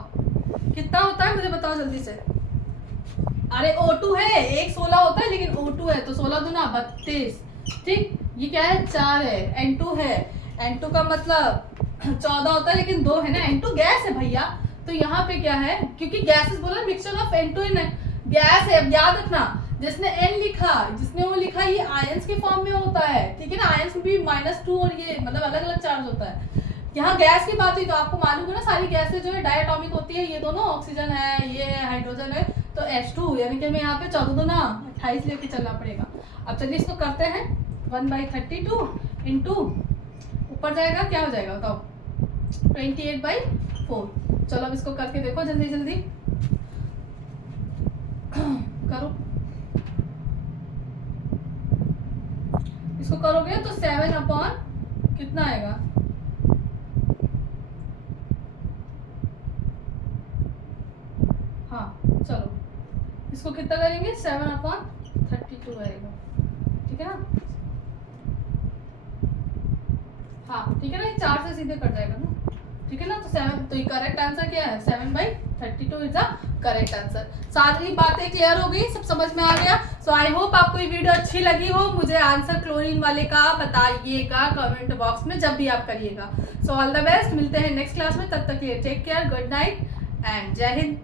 कितना होता है मुझे बताओ जल्दी से। अरे O2 है, 1 16 होता है, लेकिन O2 है तो 16 दूना 32, ठीक। ये क्या है, 4 है, N2 है, N2 का मतलब 14 होता है, लेकिन 2 है ना, N2 गैस है भैया, तो यहाँ पे क्या है, क्योंकि गैसेस बोला mixture of N2 in gas है। अब याद रखना, जिसने N लिखा, जिसने वो लिखा, ये आयंस के फॉर्म में होता है, ठीक है ना, आयंस में भी -2 और ये मतलब अलग अलग चार्ज होता है। यहाँ गैस की बात हुई तो आपको मालूम है ना, सारी गैसें जो है डायटोमिक होती है, ये दोनों ऑक्सीजन है, ये है हाइड्रोजन है, तो H2 यानी कि हमें यहाँ पे 14 दूना 28 लेके चलना पड़ेगा। अब चलिए इसको करते हैं, 1/32 इंटू ऊपर जाएगा, क्या हो जाएगा बताओ, 28/4। चलो अब इसको करके देखो जल्दी जल्दी करो, इसको करोगे तो 7 अपॉन कितना आएगा, हाँ चलो इसको कितना करेंगे, 7/32 आएगा, ठीक है ना, हाँ ठीक है ना, ये 4 से सीधे कट जाएगा ना, ठीक है ना। तो 7, तो ये करेक्ट आंसर क्या है, 7/32 इज द करेक्ट आंसर। सारी बातें क्लियर हो गई, सब समझ में आ गया। सो आई होप आपको ये वीडियो अच्छी लगी हो। मुझे आंसर क्लोरीन वाले का बताइएगा कमेंट बॉक्स में जब भी आप करिएगा। सो ऑल द बेस्ट, मिलते हैं नेक्स्ट क्लास में, तब तक के लिए take care, good night and जय हिंद।